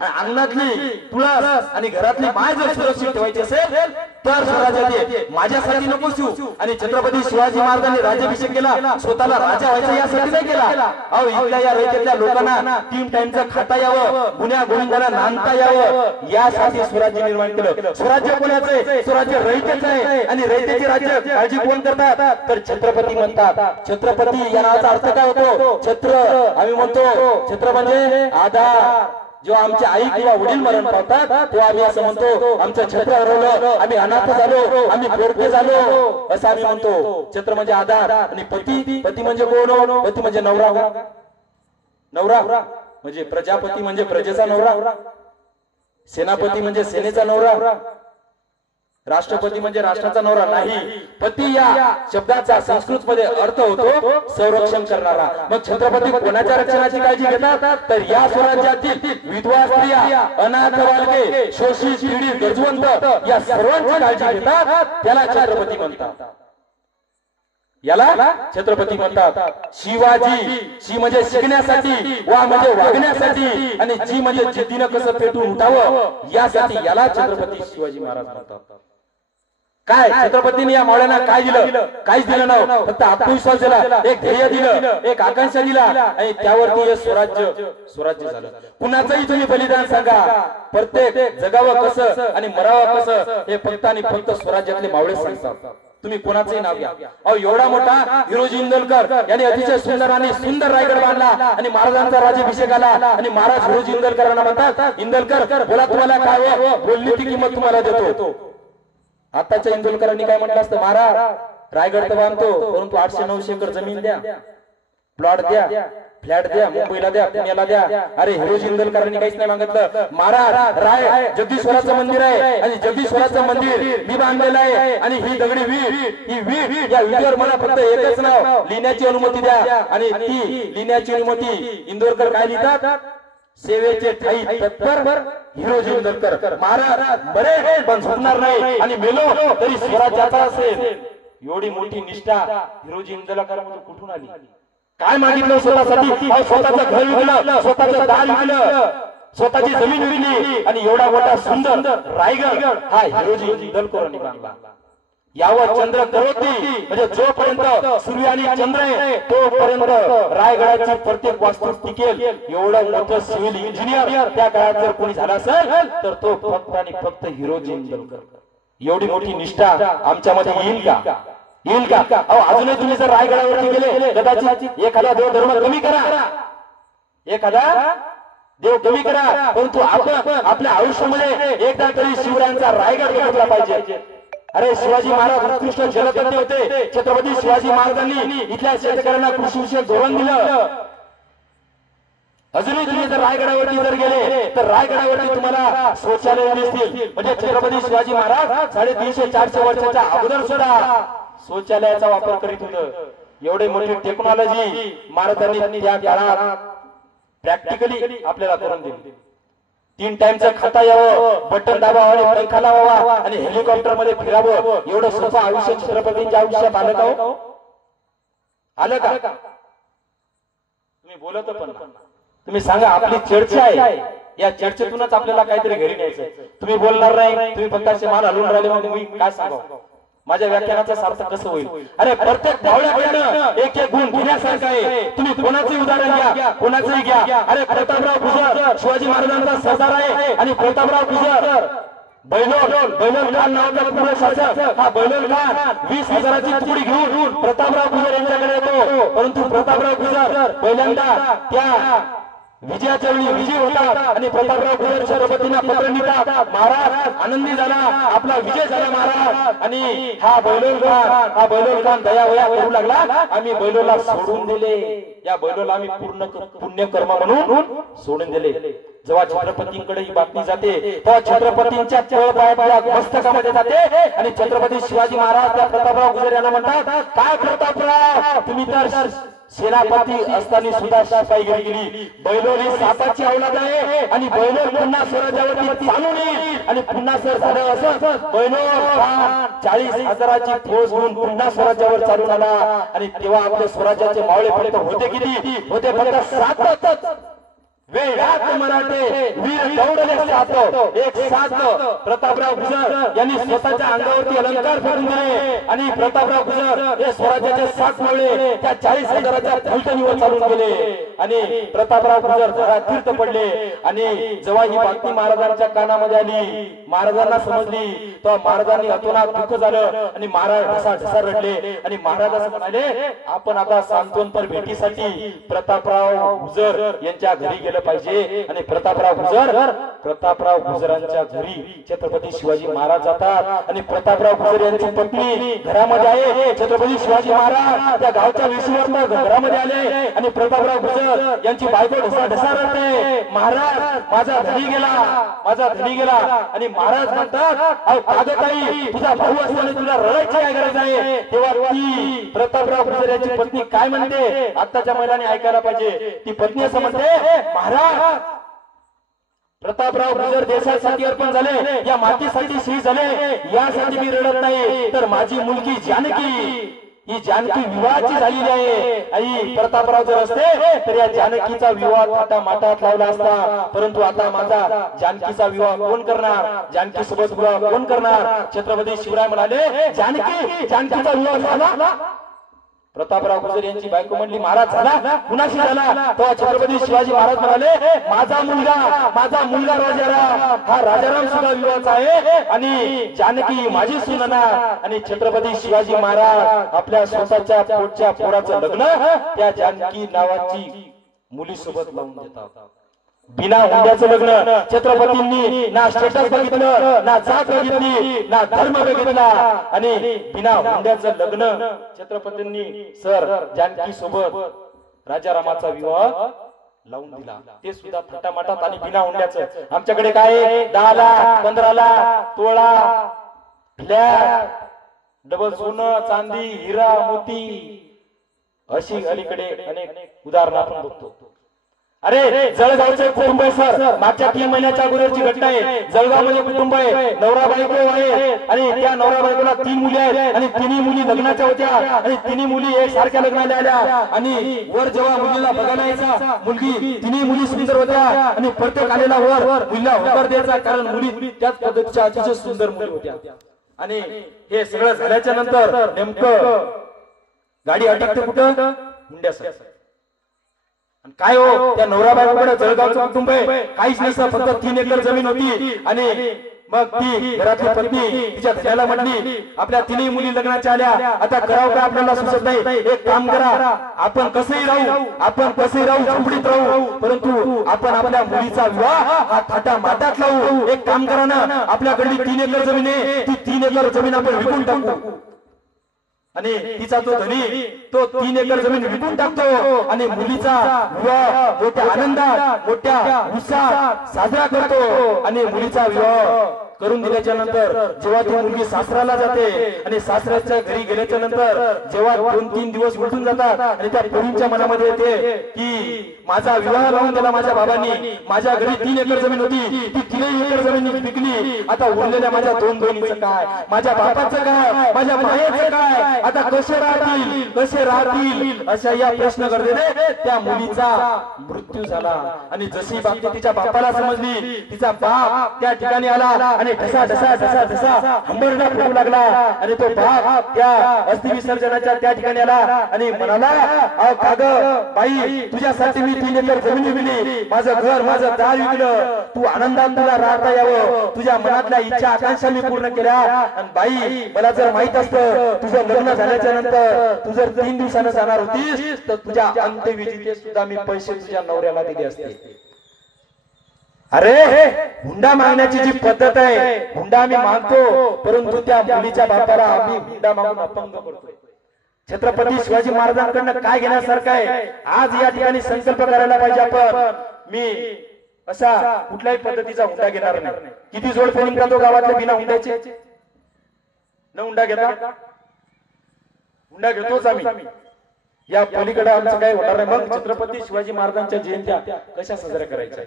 अंगणातली तुळस आणि घरातली माय जर सुरक्षित ठेवायची असेल तर स्वराज्यात ये, माझ्यासाठी नको शिव. आणि छत्रपती शिवाजी महाराजांनी राज्याभिषेक केला, स्वतःला राजा व्हायचा यासाठी नाही केला. अहो इथल्या या रयतेतल्या लोकांना 3 टाइमचं खाता यावं, गुन्ह्या गोविंदाला नांदता यावं यासाठी स्वराज्य निर्माण केलं. स्वराज्य कोणाचं आहे? स्वराज्य रयतेचं आहे. आणि रयतेचे राज्य काळजी कोण करतात? तर छत्रपती म्हणतात. छत्रपती या नावाचा अर्थ काय होतो? छत्र. आम्ही म्हणतो छत्र म्हणजे आधार. जेव्हा आमची आई किंवा वडील मरण पावतात तेव्हा आम्ही असं म्हणतो, आमचं छत्र हरवलं, आम्ही अनाथ झालो, आम्ही पोरके झालो, असं आम्ही म्हणतो. छत्र म्हणजे आधार. आणि पती म्हणजे कोण? पती म्हणजे नवरा. नवरा म्हणजे प्रजापती म्हणजे प्रजेचा नवरा, सेनापती म्हणजे सेनेचा नवरा, राष्ट्रपती म्हणजे राष्ट्राचा नवरा नाही. पती या शब्दाचा संस्कृत मध्ये अर्थ होतो संरक्षण करणारा. मग छत्रपती कोणाच्या रक्षणाची काळजी घेतात? तर या स्वराज्यातील विधवा स्त्रिया, अनाथ बालके, शोषित, पीडित, गरजवंत या सर्वांची काळजी घेतात, त्याला छत्रपती म्हणतात. याला छत्रपती म्हणतात. शिवाजी, शी म्हणजे शिकण्यासाठी, वा म्हणजे वागण्यासाठी, आणि जी म्हणजे जिद्दीनं कसं पेटून उठावं यासाठी याला छत्रपती शिवाजी महाराज म्हणतात. काय छत्रपतींनी या मावळ्यांना काय दिलं? काहीच दिलं नाही, फक्त आत्मविश्वास दिला, एक ध्येय दिलं, एक आकांक्षा दिला, आणि त्यावरती हे स्वराज्य झालं. कुणाचंही तुम्ही बलिदान सांगा, प्रत्येक जगावं कसं आणि मरावं कसं हे फक्त आणि फक्त स्वराज्यातले मावळे सांगतात. तुम्ही कोणाचंही नाव घ्या. अहो एवढा मोठा हिरोजी इंदलकर यांनी अतिशय सुंदर आणि सुंदर रायगड बांधला आणि महाराजांचा राज्याभिषेक आला आणि महाराज हिरोजी इंदलकरांना म्हणतात, इंदलकर बोला तुम्हाला काय हो, बोलण्याची किंमत तुम्हाला देतो. आताच्या इंदुलकरांनी काय म्हटलं असतं? महाराज रायगड तर बांधतो, परंतु 800-900 एकर जमीन द्या, प्लॉट द्या, फ्लॅट द्या, मुंबईला द्या, पुण्याला द्या. अरे हिरो जिंदलकरांनी काहीच नाही मागितलं. महाराज राय जगदीश्वराचं मंदिर आहे आणि जगदीश्वराचं मंदिर मी बांधलेलं आहे आणि ही दगडी वीट, ही वीट या वीटवर मला फक्त एकच नाव लिहिण्याची अनुमती द्या. आणि ती लिहिण्याची अनुमती इंदोरकर काय लिहितात? सेवेचे ठाई तत्पर हिरो जिंदलकर. महाराज बरे पण झुकणार नाही आणि मेलो तरी स्वराज्याचा असेल. एवढी मोठी निष्ठा हिरो जिंदलकरांमध्ये कुठून आली? काय मागितलं स्वतःसाठी? स्वतःचं घर विकलं, स्वतःचं दार विकलं, स्वतःची जमीन विकली आणि एवढा मोठा सुंदर रायगड हा हिरोजी जिंदलकरांनी बांधला. यावर चंद्र करोती म्हणजे जोपर्यंत सूर्य आणि चंद्र आहे तोपर्यंत रायगडाची प्रत्येक वास्तू टिकेल. एवढं मोठं सिव्हिल इंजिनियर त्या काळात जर कोणी झाला असेल तर तो फक्त आणि फक्त हिरोजी जिंदलकर. एवढी मोठी निष्ठा आमच्यामध्ये येईल का? येईल का? अजूनही तुम्ही जर रायगडावरती गेले कदाचित एखादा देव धर्म कमी करा, एखादा देव कमी करा, परंतु आपण आपल्या आयुष्यामध्ये एकदा तरी शिवरायांचा रायगड बघितला पाहिजे. अरे शिवाजी महाराज उत्कृष्ट जलतज्ञ होते. छत्रपती शिवाजी महाराजांनी इथल्या शेतकऱ्यांना कृषी विषयक धोरण दिलं. अजूनही तुम्ही जर रायगडावरती जर गेले तर रायगडावरती तुम्हाला शौचालय दिसतील. म्हणजे छत्रपती शिवाजी महाराज 350-400 वर्षाच्या अगोदर सुद्धा शौचालयाचा वापर करीत होतं. एवढे मोठी टेक्नॉलॉजी महाराजांनी त्या काळात प्रॅक्टिकली आपल्याला करून दिली. 3 टाइमचं खाता यावं, बटन दाबावं आणि पंखा लावावा आणि हेलिकॉप्टर मध्ये फिरावं. एवढं सोपं आयुष्य छत्रपतींच्या आयुष्यात आलं का? हो आलं का? तुम्ही बोलत पण तुम्ही सांगा. आपली चर्चा आहे, या चर्चेतूनच आपल्याला काहीतरी घरी न्यायचं. तुम्ही बोलणार नाही, तुम्ही फक्त मान हलवून राहिले, मग मी काय सांगावं? माझ्या व्याख्यानाचा सार्थ कसं होईल? अरे प्रत्येक भावड्याकडनं एक एक गुण घेण्यासारखं आहे. तुम्ही कोणाचंही उदाहरण घ्या, कोणाचंही घ्या. अरे प्रतापराव गुजर शिवाजी महाराजांचा सरदार आहे आणि प्रतापराव गुजर बैलोल खान नावाचा पूर्ण शासक हा बैलोल खान 20,000ची तुकडी घेऊन प्रतापराव गुजर यांच्याकडे येतो. परंतु प्रतापराव गुजर पहिल्यांदा त्या विजयाच्या वेळी विजय होतात आणि प्रतापराव गुजर छत्रपतींना पत्र लिहितात. महाराज आनंदी झाला, आपला विजय झाला महाराज. आणि हा बैलोल खान दयावया करू लागला. आम्ही बैलोला सोडून दिले. या बैलोला आम्ही पूर्ण पुण्यकर्म म्हणून सोडून दिले. जेव्हा छत्रपतींकडे ही बातमी जाते तेव्हा छत्रपतींच्या तळपायाच्या मस्तकामध्ये जाते आणि छत्रपती शिवाजी महाराज त्या प्रतापराव गुजर यांना म्हणतात, काय प्रतापराव तुम्ही तर सेनापती असताना सुद्धा शिपाईगिरी केली. बैलोल ही सापाची औलाद आहे आणि बैलोल पुन्हा स्वराज्यावरती चालून येईल आणि पुन्हा सर झालं असं बैलोल खान 40,000ची फौज घेऊन पुन्हा स्वराज्यावर चालून आला. आणि तेव्हा आपल्या स्वराज्याचे मावळे फक्त होते किती? होते फक्त 7. वेळात मराठे वीर दौडले 7. एक 7 प्रतापराव गुजर यांनी स्वतःच्या अंगावरती अलंकार फेकून दिले आणि प्रतापराव गुजर हे स्वराज्याचे 7 मावळे त्या 40,000च्या फलटणीवर चालून गेले आणि प्रतापराव गुजर जरा तीर्थ पडले. आणि जेव्हा ही बातमी महाराजांच्या कानामध्ये आली, महाराजांना समजली, तेव्हा महाराजांनी अतोनात दुःख झालं आणि महाराज ढसा रडले आणि महाराज असं म्हणाले, आपण आता सांत्वनपर भेटीसाठी प्रतापराव गुजर यांच्या घरी गेलं पाहिजे. आणि प्रतापराव गुजरांच्या घरी छत्रपती शिवाजी महाराज जातात आणि प्रतापराव गुजर यांची पत्नी घरामध्ये आहे. छत्रपती शिवाजी महाराज त्या गावच्या वेशीवर घरामध्ये आले आणि प्रतापराव गुजर यांची बायको ढसा रडते, महाराज माझा धनी गेला. आणि महाराज म्हणतात, अहो कागताई तुझा भाऊ असताना तुला रडायची काय गरज आहे? तेव्हा ती प्रतापराव गुजर यांची पत्नी काय म्हणते? आत्ताच्या महिलांनी ऐकायला पाहिजे. ती पत्नी असं म्हणते, महाराज प्रतापराव गुजर देशासाठी अर्पण झाले, या मातीसाठी शहीद झाले, यासाठी मी रडत नाही, तर माझी मुलगी जानकी ही जानकी विवाहाची झालेली आहे. आई प्रतापराव जर असते तर या जानकीचा विवाह आता माटात लावला असता. परंतु आता माझा जानकीचा विवाह कोण करणार? जानकी सोबत विवाह कोण करणार? छत्रपती शिवराय म्हणाले, जानकीचा विवाह झाला. प्रतापराव गुजर यांची बायको म्हणली, महाराज झाला, कुणाशी झाला? तेव्हा छत्रपती शिवाजी महाराज म्हणाले, माझा मुलगा राजाराम, हा राजाराम सुद्धा विवाहाचा आहे आणि जानकी माझी सुनना. आणि छत्रपती शिवाजी महाराज आपल्या स्वतःच्या पोटच्या पोराचं लग्न त्या जानकी नावाची मुलीसोबत लावून देतात. बिना हुंड्याचं लग्न. छत्रपतींनी ना स्टेटस बघितलं, ना जात बघितली, ना धर्म बघितला आणि बिना हुंड्याचं लग्न छत्रपतींनी सर जानकी सोबत राजारामाचा विवाह लावून दिला, ते सुद्धा थाटामाटात आणि बिना हुंड्याचं. आमच्याकडे काय 10 लाख 15 लाख तोळा फ्लॅट, डबल सोनं चांदी हिरा मोती, अशी अलीकडे अनेक उदाहरणं आपण बघतो. अरे जळगावचे कुटुंब आहे सर, मागच्या 3 महिन्याच्या अगोदरची घटना आहे. जळगाव मध्ये कुटुंब आहे, नवरा बायको आहे आणि त्या नवरा बायकोला 3 मुली आहेत आणि 3 मुली लग्नाच्या होत्या आणि 3 मुली एक सारख्या लग्नाला आल्या आणि वर जेव्हा मुलीला बघायला यायचा मुलगी 3 मुली सुंदर होत्या आणि प्रत्येक आलेला वर मुलीला होकार द्यायचा, कारण मुली त्याच पद्धतीच्या अतिशय सुंदर मुली होत्या. आणि हे सगळं झाल्याच्या नंतर नेमकं गाडी अटकते कुठं? हुंड्यासाठी. काय हो, त्या नवरा बायकोकडे जळगावचं कुटुंब आहे, काहीच नसतं, फक्त 3 एकर जमीन होती. आणि मग ती घरातली पत्नी तिच्या धन्याला म्हणली, आपल्या 3 मुली लग्नाच्या आल्या, आता करावं का आपल्याला सुचत नाही, एक काम करा, आपण कसंही राहू झोपडीत राहू, परंतु आपण आपल्या मुलीचा विवाह हा थाटा माटात लावू. एक काम करा ना, आपल्याकडली 3 एकर जमीन आहे, ती 3 एकर जमीन आपण विकून टाकू. आणि तिचा तो धनी तो 3 एकर जमीन विकून टाकतो आणि मुलीचा विवाह मोठ्या आनंदात मोठ्या उत्साहात साजरा करतो. आणि मुलीचा विवाह करून दिल्याच्या नंतर जेव्हा ती मुलगी सासराला जाते आणि सासऱ्याच्या घरी गेल्याच्या नंतर जेव्हा 2-3 दिवस उलटून जातात आणि त्या पोरींच्या मनामध्ये येते की माझा विवाह लावून दिला माझ्या बाबांनी, माझ्या घरी 3 एकर जमीन होती, ती 3 एकर जमीन विकली, आता उरलेल्या माझ्या 2 बहिणीचं काय, माझ्या बापाचं काय, माझ्या मायेचं काय, आता कसे राहतील अशा या प्रश्न गरजेने त्या मुलीचा मृत्यू झाला. आणि जशी बातमी तिच्या बापाला समजली, तिचा बाप त्या ठिकाणी आला आणि ढसा ढसा ढसा ढसा हंबरडा फुटू लागला. आणि तो बाप त्या अस्थि विसर्जनाच्या त्या ठिकाणी आला आणि म्हणाला, अहो काग बाई, तुझ्यासाठी मी 3 एकर जमीन विकली, माझं घर माझं दार विकलं, तू आनंदात तुला राहता यावं, तुझ्या मनातल्या इच्छा आकांक्षा मी पूर्ण केल्या. आणि बाई, मला जर माहित असतं तुझं लग्न झाल्याच्या नंतर तू जर 3 दिवसानं जाणार होतीस तर तुझ्या अंत्यविधीचे सुद्धा मी पैसे तुझ्या नवऱ्याला दिले असते. अरे हुंडा मागण्याची जी पद्धत आहे, हुंडा आम्ही मागतो, परंतु त्या मुलीच्या बापाला आम्ही हुंडा मागून अपंग करतो. छत्रपती शिवाजी महाराजांकडनं काय घेण्यासारखं आहे? आज या ठिकाणी संकल्प करायला पाहिजे आपण, मी असा कुठल्याही पद्धतीचा हुंडा घेणार नाही. किती जोड फोन करतो गावातले बिना हुंड्याचे? न हुंडा घेता हुंडा घेतोच आम्ही. या पलीकडे आमचं काही होणार नाही. मग छत्रपती शिवाजी महाराजांच्या जयंत्या कशा साजऱ्या करायच्या?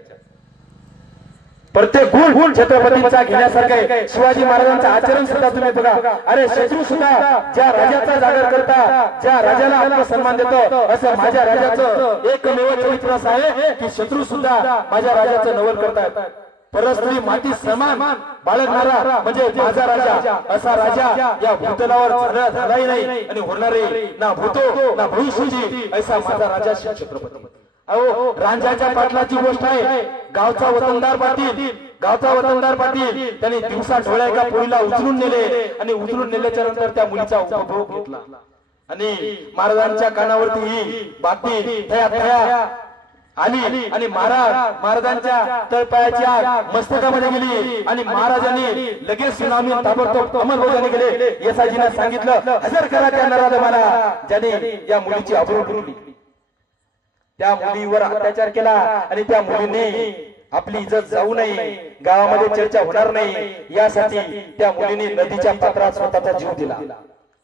प्रत्येक गुण छत्रपतींचा घेण्यासारखं आहे. शिवाजी महाराजांचं आचरण सुद्धा तुम्ही बघा. अरे शत्रू सुद्धा ज्या राजाचा जागर करता, ज्या राजाला आपला सन्मान देतो, असं माझ्या राजाचं एकमेव चरित्र असं आहे की शत्रू सुद्धा माझ्या राजाचं नवल करतात. परस्त्री माती समान बाळगणारा म्हणजे माझा राजा, असा राजा या भूतलावर झालाही नाही आणि होणारे ना भूतो ना भविष्याची, असा माझा राजा छत्रपती. अहो रांजाच्या पाटलाची गोष्ट आहे. गावचा वतनदार पाटील त्यांनी दिवसा ढोळ्या एका पोरीला उचलून नेले आणि उचलून नेल्याच्या नंतर त्या मुलीचा उपभोग घेतला आणि महाराजांच्या कानावरती ही बातमी थया आली आणि महाराजांच्या तळपायाची आग मस्तकामध्ये गेली आणि महाराजांनी लगेच सुनावणी ताबडतोब अंमलबजावणी केली. येसाजींना सांगितलं, हजर करा त्या नराधमाला ज्याने या मुलीची अब्रू लुटली. त्या मुलीवर अत्याचार केला आणि त्या मुलीने आपली इज्जत जाऊ नये, गावामध्ये चर्चा होणार नाही, यासाठी त्या मुलीने नदीच्या पात्रात स्वतःचा जीव दिला.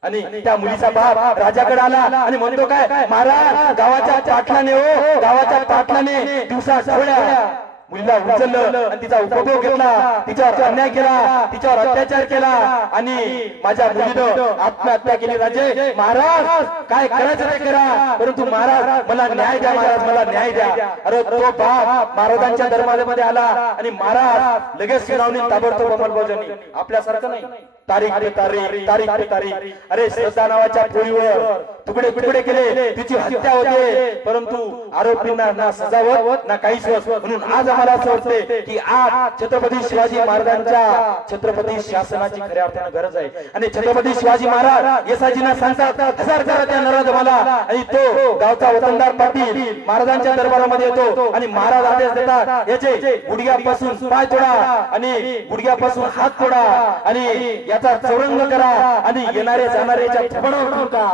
आणि त्या मुलीचा बाप राजाकडे आला आणि म्हणतो, काय महाराज, गावाच्या पाटलाने दिवसा ढवळ्या मुलीला उचललं आणि तिचा उपभोग घेतला, तिच्यावर अन्याय केला, तिच्यावर अत्याचार केला आणि माझ्या मुलीनं आत्महत्या केली. राजे महाराज, काय करायचं ते करा, परंतु महाराज मला न्याय द्या, महाराज मला न्याय द्या. अरे तो बाप महाराजांच्या दरबारामध्ये आला आणि महाराज लगेच सुनावणी ताबडतोब अंमलबजावणी. आपल्यासारखं नाही, तारीख पे तारीख. अरे श्रद्धा नावाच्या पोळीवर तुकडे तुकडे केले, तिची हत्या होते, परंतु आरोपींना ना सजा होत ना काहीच होत. म्हणून आज आम्हाला असं वाटते की आज छत्रपती शिवाजी महाराजांच्या छत्रपती शासनाची खऱ्या अर्थानं गरज आहे. आणि छत्रपती शिवाजी महाराज येसाजींना सांगतात, हजर करा त्या नराधमाला. आणि तो गावचा वतनदार पाटील महाराजांच्या दरबारामध्ये येतो आणि महाराज आदेश देतात, याचे गुडघ्यापासून पाय तोडा आणि गुडघ्यापासून हात तोडा आणि याचा चौरंग करा आणि येणारे जाणाऱ्याच्या थोपडावर ठोका.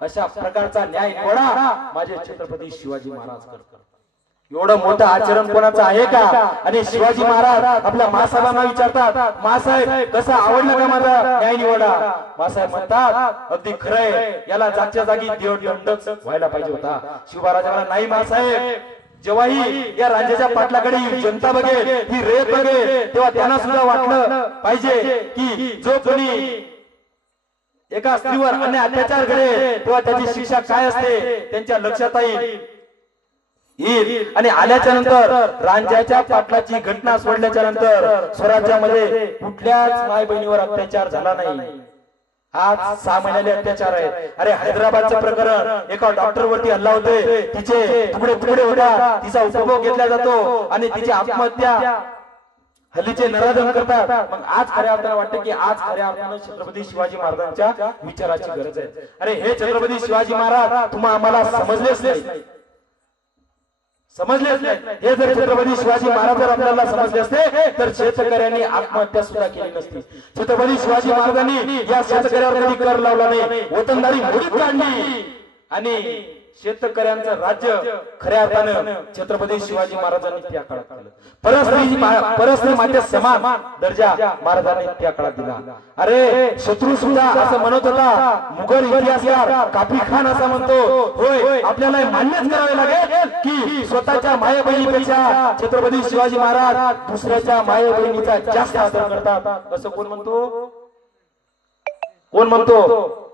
अशा प्रकारचा न्याय कोणा माझे छत्रपती शिवाजी महाराज करतात. एवढं मोठं आचरण कोणाचं आहे का? आणि शिवाजी महाराज आपल्या मासाहेबांना विचारतात, मासाहेब कसं आवडलं का माझा न्याय निवडा? मासाहेब म्हणतात अगदी खरंय, याला जागच्या जागी देवदंडच व्हायला पाहिजे होता. शिवराजाला नाही मासाहेब, जेव्हाही या राज्याच्या पाटलाकडे जनता बघेल, ही रेत बघेल, तेव्हा त्यांना सुद्धा वाटलं पाहिजे की जो कोणी एका स्त्रीवर अन्याय अत्याचार करेल तेव्हा त्याची शिक्षा काय असते त्यांच्या लक्षात येईल. आणि आल्याच्या नंतर रांजाच्या पाटलाची घटना सोडल्याच्या नंतर स्वराज्यामध्ये कुठल्याच माय बहिणीवर अत्याचार झाला नाही. आज 6 महिन्याले अत्याचार आहेत. अरे हैदराबादचं प्रकरण, एका डॉक्टर वरती हल्ला होते, तिचे तुकडे तुकडे होता, तिचा उपभोग घेतला जातो आणि तिची आत्महत्या हल्लीचे नराधम करतात. मग आज खऱ्या अर्थानं वाटतं की आज खऱ्या अर्थानं छत्रपती शिवाजी महाराजांच्या विचाराची गरज आहे. अरे हे छत्रपती शिवाजी महाराज तुम्हा आम्हाला समजलेच नाही, समजलेच नाही. हे जर छत्रपती शिवाजी महाराज जर आपल्याला समजले असते तर शेतकऱ्यांनी आत्महत्या सुद्धा केली नसती. छत्रपती शिवाजी महाराजांनी या शेतकऱ्यावर कधी कर लावला नाही, वतनदारी मोडीत काढली आणि शेतकऱ्यांचं राज्य खऱ्या अर्थानं छत्रपती शिवाजी महाराजांनी त्या काळात केलं. परस्त्री माते समान दर्जा महाराजांनी त्या काळात दिला. अरे शत्रू सुद्धा असं म्हणत होता, मुघल इतिहासकार काफी खान असं म्हणतो, होय आपल्याला मान्यच करावे लागेल की स्वतःच्या माया बहिणीपेक्षा छत्रपती शिवाजी महाराज दुसऱ्याच्या माया बहिणीचा जास्त आदर करतात. असं कोण म्हणतो? कोण म्हणतो?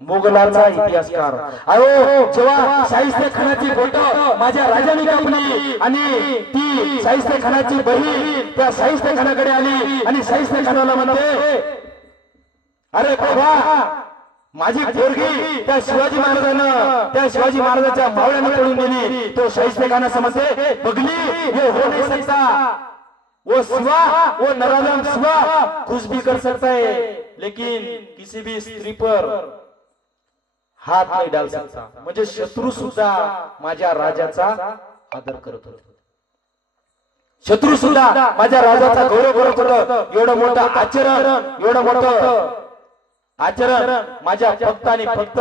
मोगलांचा इतिहासकार. अहो जेव्हा शाहिस्ते खानाची बोटं माझ्या राजाने कापली आणि ती शाहिस्ते खानाची बहीण त्या शाहिस्ते खानाकडे आली आणि शाहिस्ते खानाला म्हणते, अरे बाबा माझी पोरगी त्या शिवाजी महाराजांना त्या शिवाजी महाराजांच्या मावळ्याने पडून गेली. तो शाहिस्ते खान समजते, बघली ये हो नहीं सकता, वो सिवा वो नराधम सिवा कुछ भी कर सकता है लेकिन किसी भी स्त्री पर हात नाही डाल सकता. म्हणजे शत्रू सुद्धा माझ्या राजाचा आदर करत होते, शत्रू सुद्धा माझ्या राजाचा गौरव करत होत. एवढं मोठं आचरण माझ्या फक्त आणि फक्त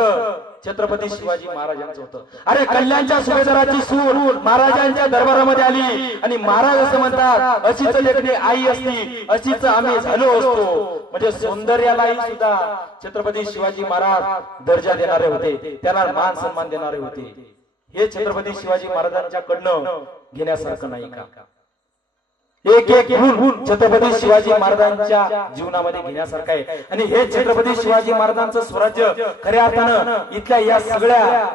छत्रपती शिवाजी महाराजांचं होतं. अरे कल्याणच्या सुभेदाराची सून महाराजांच्या दरबारामध्ये आली आणि महाराज असं म्हणतात, अशीच लेकरी आई असती, अशीच आम्ही झालो असतो. म्हणजे सौंदर्यालाही सुद्धा छत्रपती शिवाजी महाराज दर्जा देणारे होते, त्यांना मान सन्मान देणारे होते. हे छत्रपती शिवाजी महाराजांच्याकडनं घेण्यासारखं नाही का? एक एक गुण छत्रपती शिवाजी महाराजांच्या जीवनामध्ये घेण्यासारखं आहे. आणि हे छत्रपती शिवाजी महाराजांचं स्वराज्य खऱ्या अर्थानं इथल्या या सगळ्या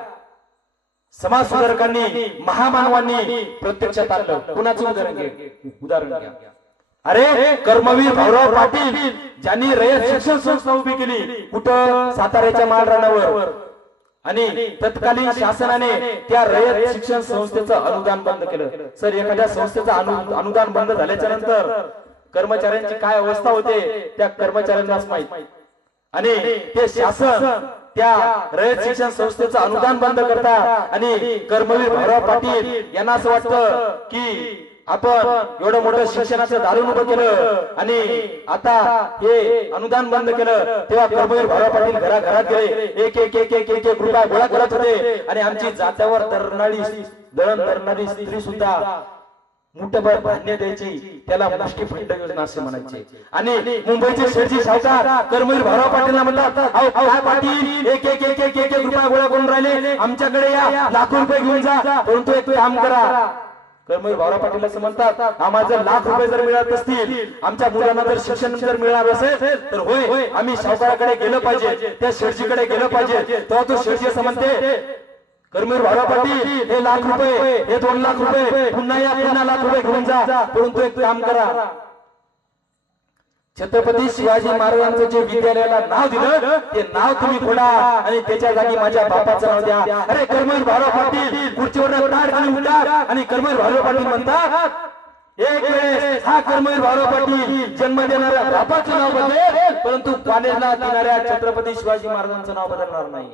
समाज सुधारकांनी महामानवांनी प्रत्यक्षात आणलं. कुणाचं उदाहरण घ्या. अरे कर्मवीर भाऊराव पाटील ज्यांनी रयत शिक्षण संस्था उभी केली, कुठं? साताऱ्याच्या माळरानावर. आणि तत्कालीन शासनाने त्या रयत शिक्षण संस्थेचं अनुदान बंद केलं. सर एखाद्या संस्थेचं अनुदान बंद झाल्याच्या नंतर कर्मचाऱ्यांची काय अवस्था होते त्या कर्मचाऱ्यांनाच माहित. आणि ते शासन त्या रयत शिक्षण संस्थेचं अनुदान बंद करतात आणि कर्मवीर भाऊराव पाटील यांना असं वाटतं की आपण एवढं मोठं शिक्षणाचं दालन उभं केलं आणि आता हे अनुदान बंद केलं. तेव्हा कर्मवीर भाऊराव पाटील घराघरात गेले, एक एक एक एक एक रुपया गोळा करत होते आणि आमची जात्यावर दळण धरणारी स्त्री सुद्धा मुठभर धान्य द्यायची, त्याला मुष्टी फंड योजना असे म्हणायचे. आणि मुंबईचे शेठजी सावकार कर्मवीर भाऊराव पाटीलला म्हणतात, अहो काय पाटील एक एक एक एक एक रुपया गोळा करून राहिले, आमच्याकडे या, लाखो रुपये घेऊन जा, परंतु एक काम करा. कर्मवीर भाऊराव पाटील असं म्हणतात, आम्हाला जर लाख रुपये जर मिळत असतील, आमच्या मुलांना जर शिक्षण जर मिळणार असेल तर होय आम्ही सावकाराकडे गेलं पाहिजे, त्या शेठजीकडे गेलं पाहिजे. तेव्हा तो शेठजी असं म्हणते, कर्मवीर भाऊराव पाटील हे लाख रुपये, हे 2 लाख रुपये, पुन्हा या, पुन्हा लाख रुपये घेऊन जा, परंतु एक काम करा. छत्रपती शिवाजी महाराजांचं जे विद्यालयाला नाव दिलं ते नाव तुम्ही फोडा आणि त्याच्या जागी माझ्या बापाचं नाव द्या. अरे कर्मवीर भाऊराव पाटील खुर्चीवर ताड खाली उठा आणि कर्मवीर भाऊराव पाटील म्हणतात, एक वेळेस हा कर्मवीर भाऊराव पाटील जन्म देणाऱ्या बापाचं नाव बदलेल, परंतु कॉलेजला देणाऱ्या छत्रपती शिवाजी महाराजांचं नाव बदलणार नाही.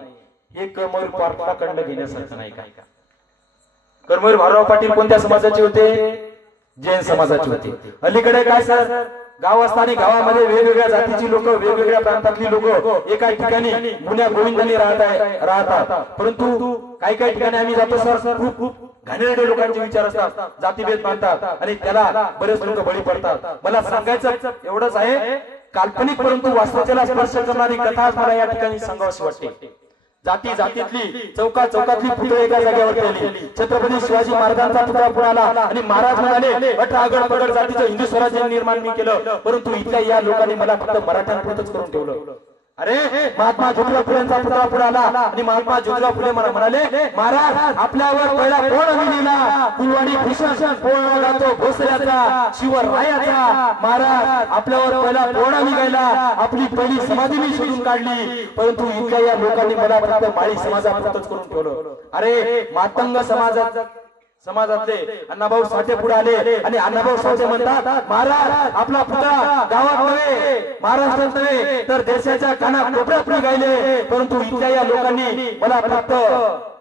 हे कर्मवीर पाटलाकडनं घेण्यासारखं नाही का? कर्मवीर भाऊराव पाटील कोणत्या समाजाचे होते? जैन समाजाचे होते. अलीकडे काय सर गावस्थानी गावामध्ये वेगवेगळ्या जातीची लोक, वेगवेगळ्या प्रांतातली लोक एका ठिकाणी गुण्या गोविंदाने राहतात. परंतु काही काही ठिकाणी आम्ही जातो सर, खूप घाणेरडे लोकांचे विचार असतात, जातीभेद मानतात आणि त्याला बरेच लोक बळी पडतात. मला सांगायचं एवढंच आहे, काल्पनिक परंतु वास्तवाला स्पर्श करणारी कथा मला या ठिकाणी सांगावीशी वाटते. जाती जातीतली चौकातली पुतळे एका जागेवर केली. छत्रपती शिवाजी महाराजांचा पुतळा पुण्याला आणि महाराज म्हणाले 18 गड पगड जातीचं हिंदू स्वराज्य निर्माण मी केलं. परंतु इथल्या या लोकांनी मला फक्त मराठ्यांपुरतच करून ठेवलं. अरे महात्मा ज्योतिराव फुलेंचा पुतळा पुण्याला आणि महात्मा ज्योतिराव फुले मला म्हणाले महाराज आपल्यावर पहिला कोण आम्ही लिहिला, कुलवाडी भूषण कोण गातो भोसल्याचा शिवरायाचा. महाराज आपल्यावर पहिला कोण आम्ही गायला, आपली पहिली समाधी मी शोधून काढली. परंतु इथल्या या लोकांनी मला फक्त माळी समाजापुरतच करून ठेवलं. अरे मातंग समाजातले अण्णाभाऊ साठे पुढे आले आणि अण्णाभाऊ साठे म्हणतात महाराज आपला पुतळा गावात नव्हे, महाराष्ट्रात नव्हे तर देशाच्या कानाकोपऱ्यात गायले. परंतु इथल्या या लोकांनी मला फक्त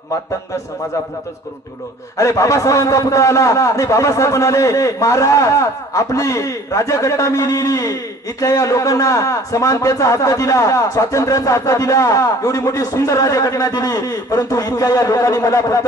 मातंग समाजापुरतच करून ठेवलं. अरे बाबासाहेबांचा पुतळा आला आणि बाबासाहेब म्हणाले महाराज आपली राज्यघटना मी लिहिली, इथल्या या लोकांना समानतेचा हक्क दिला, स्वातंत्र्याचा हक्क दिला, एवढी मोठी सुंदर राज्यघटना दिली. परंतु इथल्या या लोकांनी मला फक्त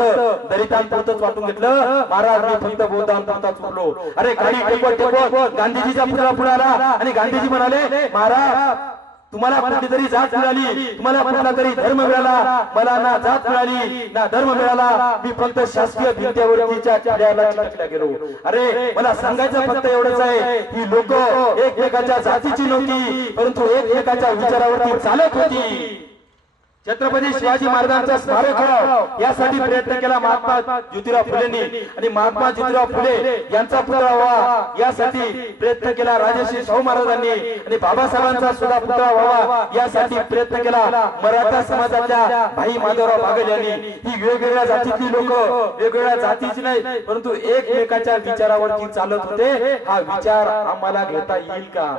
दलितांपुरतच वाटून घेतलं. महाराज मी फक्त बौद्धांपुरताच उरलो. अरे गाडी टेकवत गांधीजीचा पुतळा पुढे आला आणि गांधीजी म्हणाले महाराज तुम्हाला कुठली तरी जात मिळाली, तुम्हाला कुठला तरी धर्म मिळाला, मला ना जात मिळाली ना धर्म मिळाला, मी फक्त शासकीय भिंत्यावरतीच्या छाड्याला चिटकला गेलो. अरे मला सांगायचं फक्त एवढंच आहे की लोक एकमेकाच्या जातीची नव्हती परंतु एकमेकाच्या विचारावरती चालत होती. छत्रपती शिवाजी महाराजांचा स्मारक यासाठी प्रयत्न केला महात्मा ज्योतिराव फुलेंनी आणि महात्मा ज्योतिराव फुले यांचा पुतळा व्हावा यासाठी प्रयत्न केला राजर्षी शाहू महाराजांनी आणि बाबासाहेबांचा सुद्धा पुतळा व्हावा यासाठी प्रयत्न केला मराठा समाजातल्या भाई माधवराव बागल यांनी. ही वेगवेगळ्या जातीतली लोक वेगवेगळ्या जातीची नाही परंतु एकमेकाच्या विचारावरती चालत होते. हा विचार आम्हाला घेता येईल का?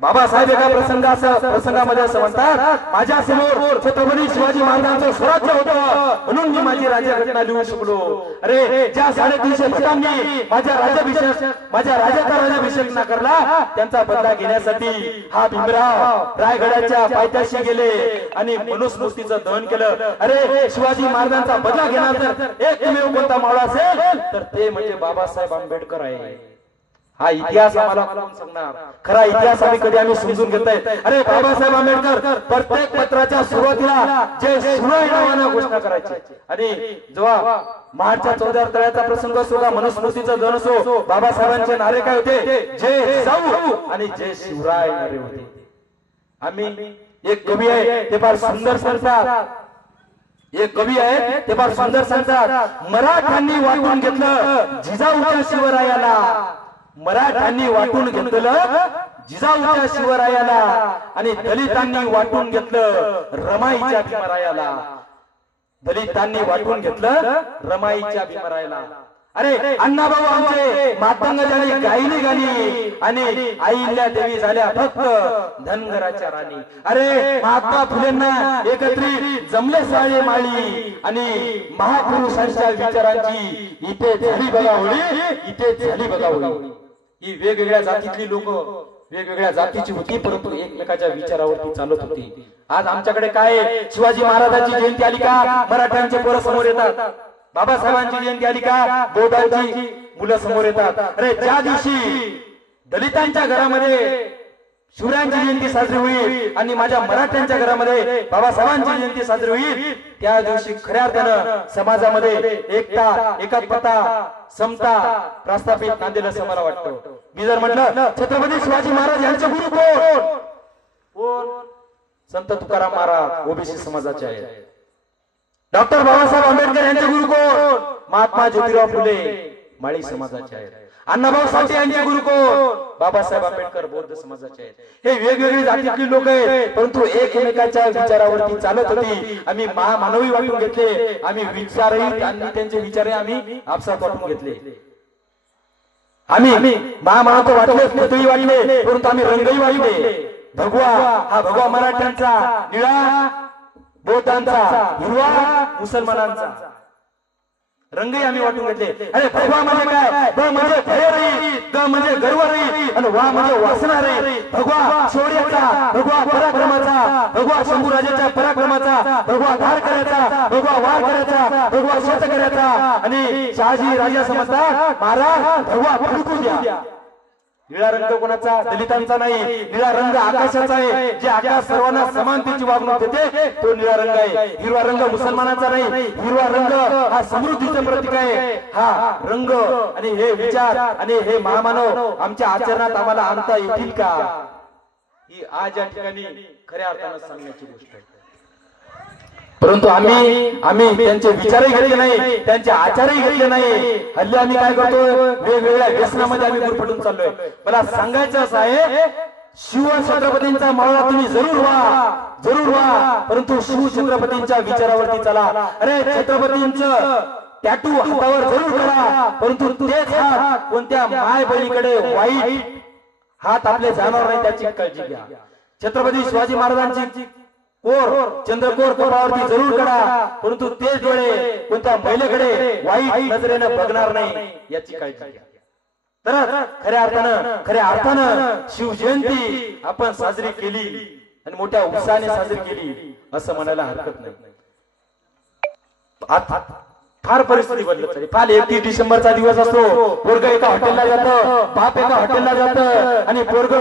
बाबासाहेब एका प्रसंगामध्ये असं म्हणतात माझ्या समोर छत्रपती शिवाजी महाराजांचं स्वराज्य होतं म्हणून मी माझी राज्यघटना लिहू शकलो. अरे ज्या 350 भटांनी माझ्या राजाचा राज्याभिषेक नाकारला त्यांचा बदला घेण्यासाठी हा भीमराव रायगडाच्या पायथ्याशी गेले आणि मनुस्मृतीचं दहन केलं. अरे शिवाजी महाराजांचा बदला घेणार एकमेव कोणता मावळा असेल तर ते म्हणजे बाबासाहेब आंबेडकर आहे. हा इतिहास आम्हाला कोण सांगणार? खरा इतिहास आम्ही समजून घेतोय. अरे बाबासाहेब आंबेडकर प्रत्येक पत्राच्या सुरुवातीला जय शिवराय नावानं घोषणा करायची आणि जेव्हा मार्चच्या 14 तळ्याचा प्रसंग असो का मनुस्मृतीचं दहन असो बाबासाहेबांचे नारे काय होते? जय जाऊ आणि जय शिवराय नारे होते. आम्ही एक कवी आहे ते फार सुंदर सांगतात, एक कवी आहे ते फार सुंदर सांगतात मराठ्यांनी वाटून घेतलं जिजाऊच्या शिवरायाला, मराठ्यांनी वाटून घेतलं जिजाऊच्या शिवरायाला आणि दलितांनी वाटून घेतलं रमाईच्या भीमरायाला. दलितांनी वाटून घेतलं रमाईच्या भीमरायाला. अरे अण्णाभाऊ आमचे मातंग झाली गायली गाणी आणि आईल्या देवी झाल्या फक्त धनगराच्या राणी. अरे महात्मा फुलेंना एकत्रित जमले साळे माळी आणि महापुरुषांच्या विचारांची इथे झाली बघा होळी, इथे झाली बघा होळी. ही वेगवेगळ्या जातीतली लोक वेगवेगळ्या जातीची होती परंतु एकमेकाच्या विचारावरती चालत होती. आज आमच्याकडे काय शिवाजी महाराजांची जयंती आली का मराठ्यांचे पोरं समोर येतात, बाबासाहेबांची जयंती आली का बौद्धांची मुलं समोर येतात. अरे ज्या दिवशी दलितांच्या घरामध्ये शिवरायांची जयंती साजरी होईल आणि माझ्या मराठ्यांच्या घरामध्ये बाबासाहेबांची जयंती साजरी होईल त्या दिवशी खऱ्या अर्थानं समाजामध्ये एकता एकात्मता समता प्रस्थापित नांदेल असं मला वाटतं. मी जर म्हटलं छत्रपती शिवाजी महाराज यांचे गुरु कोण? संत तुकाराम महाराज ओबीसी समाजाचे आहेत. डॉक्टर बाबासाहेब आंबेडकर यांचे गुरु कोण? महात्मा ज्योतिराव फुले माळी समाजाचे आहेत. अण्णाभाऊ साठे यांचे गुरु कोण? बाबासाहेब आंबेडकर बौद्ध समाजाचे आहेत. हे वेगवेगळी जातीतली लोक आहेत परंतु एकमेकाच्या विचारावरती चालत होती. आम्ही मानवी वाटून घेतले, आम्ही विचारही आणि त्यांचे विचारही आम्ही आपसात वाटून घेतले. आम्ही महामानव वाटले पुतळी वाटले परंतु आम्ही रंगही वाटले. भगवा हा भगवा मराठ्यांचा, निळा बौद्धांचा, हिरवा मुसलमानांचा. रंगही आम्ही वाटून घेतले. अरे भगवा म्हणजे काय? ब म्हणजे भैरवी, ग म्हणजे गर्वरी आणि वा म्हणजे वासणारे. भगवा शौर्याचा, भगवा पराक्रमाचा, भगवा शंभूराजाच्या पराक्रमाचा, भगवा धार करायचा, भगवा वार करायचा, भगवा शेत करायचा. आणि शहाजी राजा समजतात महाराज भगवा फडकू द्या. निळा रंग कोणाचा? दलितांचा नाही. निळा रंग आकाशाचा आहे. जे आकाश सर्वांना समानतेची वागणूक देते तो निळा रंग आहे. हिरवा रंग मुसलमानाचा नाही. हिरवा रंग हा समृद्धीचं प्रतीक आहे. हा रंग आणि हे विचार आणि हे महामानव आमच्या आचरणात आम्हाला आणता येतील का? ही आज या ठिकाणी खऱ्या अर्थानं सांगण्याची गोष्ट आहे. परंतु आम्ही त्यांचे विचारही घेतले नाही, त्यांचे आचारही घेतले नाही. हल्ली आम्ही काय करतो? वेगवेगळ्या व्यसनामध्ये आम्ही गुरफटून चाललोय. मला सांगायचं असं आहे, शिव छत्रपतींचा मावळा तुम्ही जरूर व्हा, परंतु शिव छत्रपतींच्या विचारावरती चला. अरे छत्रपतींचं टॅटू हातावर जरूर करा, परंतु तेच हात कोणत्या माय बहिणीकडे वाईट हात आपले जाणार नाही त्याची काळजी घ्या. छत्रपती शिवाजी महाराजांची चंद्रकोर कपाळावरती जरूर करा, परंतु तेच डोळे कोणत्या महिलेकडे वाईट नजरेनं बघणार नाही याची काळजी घ्या. तर खऱ्या अर्थानं शिवजयंती आपण साजरी केली आणि मोठ्या उत्साहाने साजरी केली असं म्हणायला हरकत नाही. फार परिस्थिती बदलत चालली. फार 31 डिसेंबरचा दिवस असतो. पोरग एका हॉटेलला जातं, बाप एका हॉटेलला जातं आणि पोरग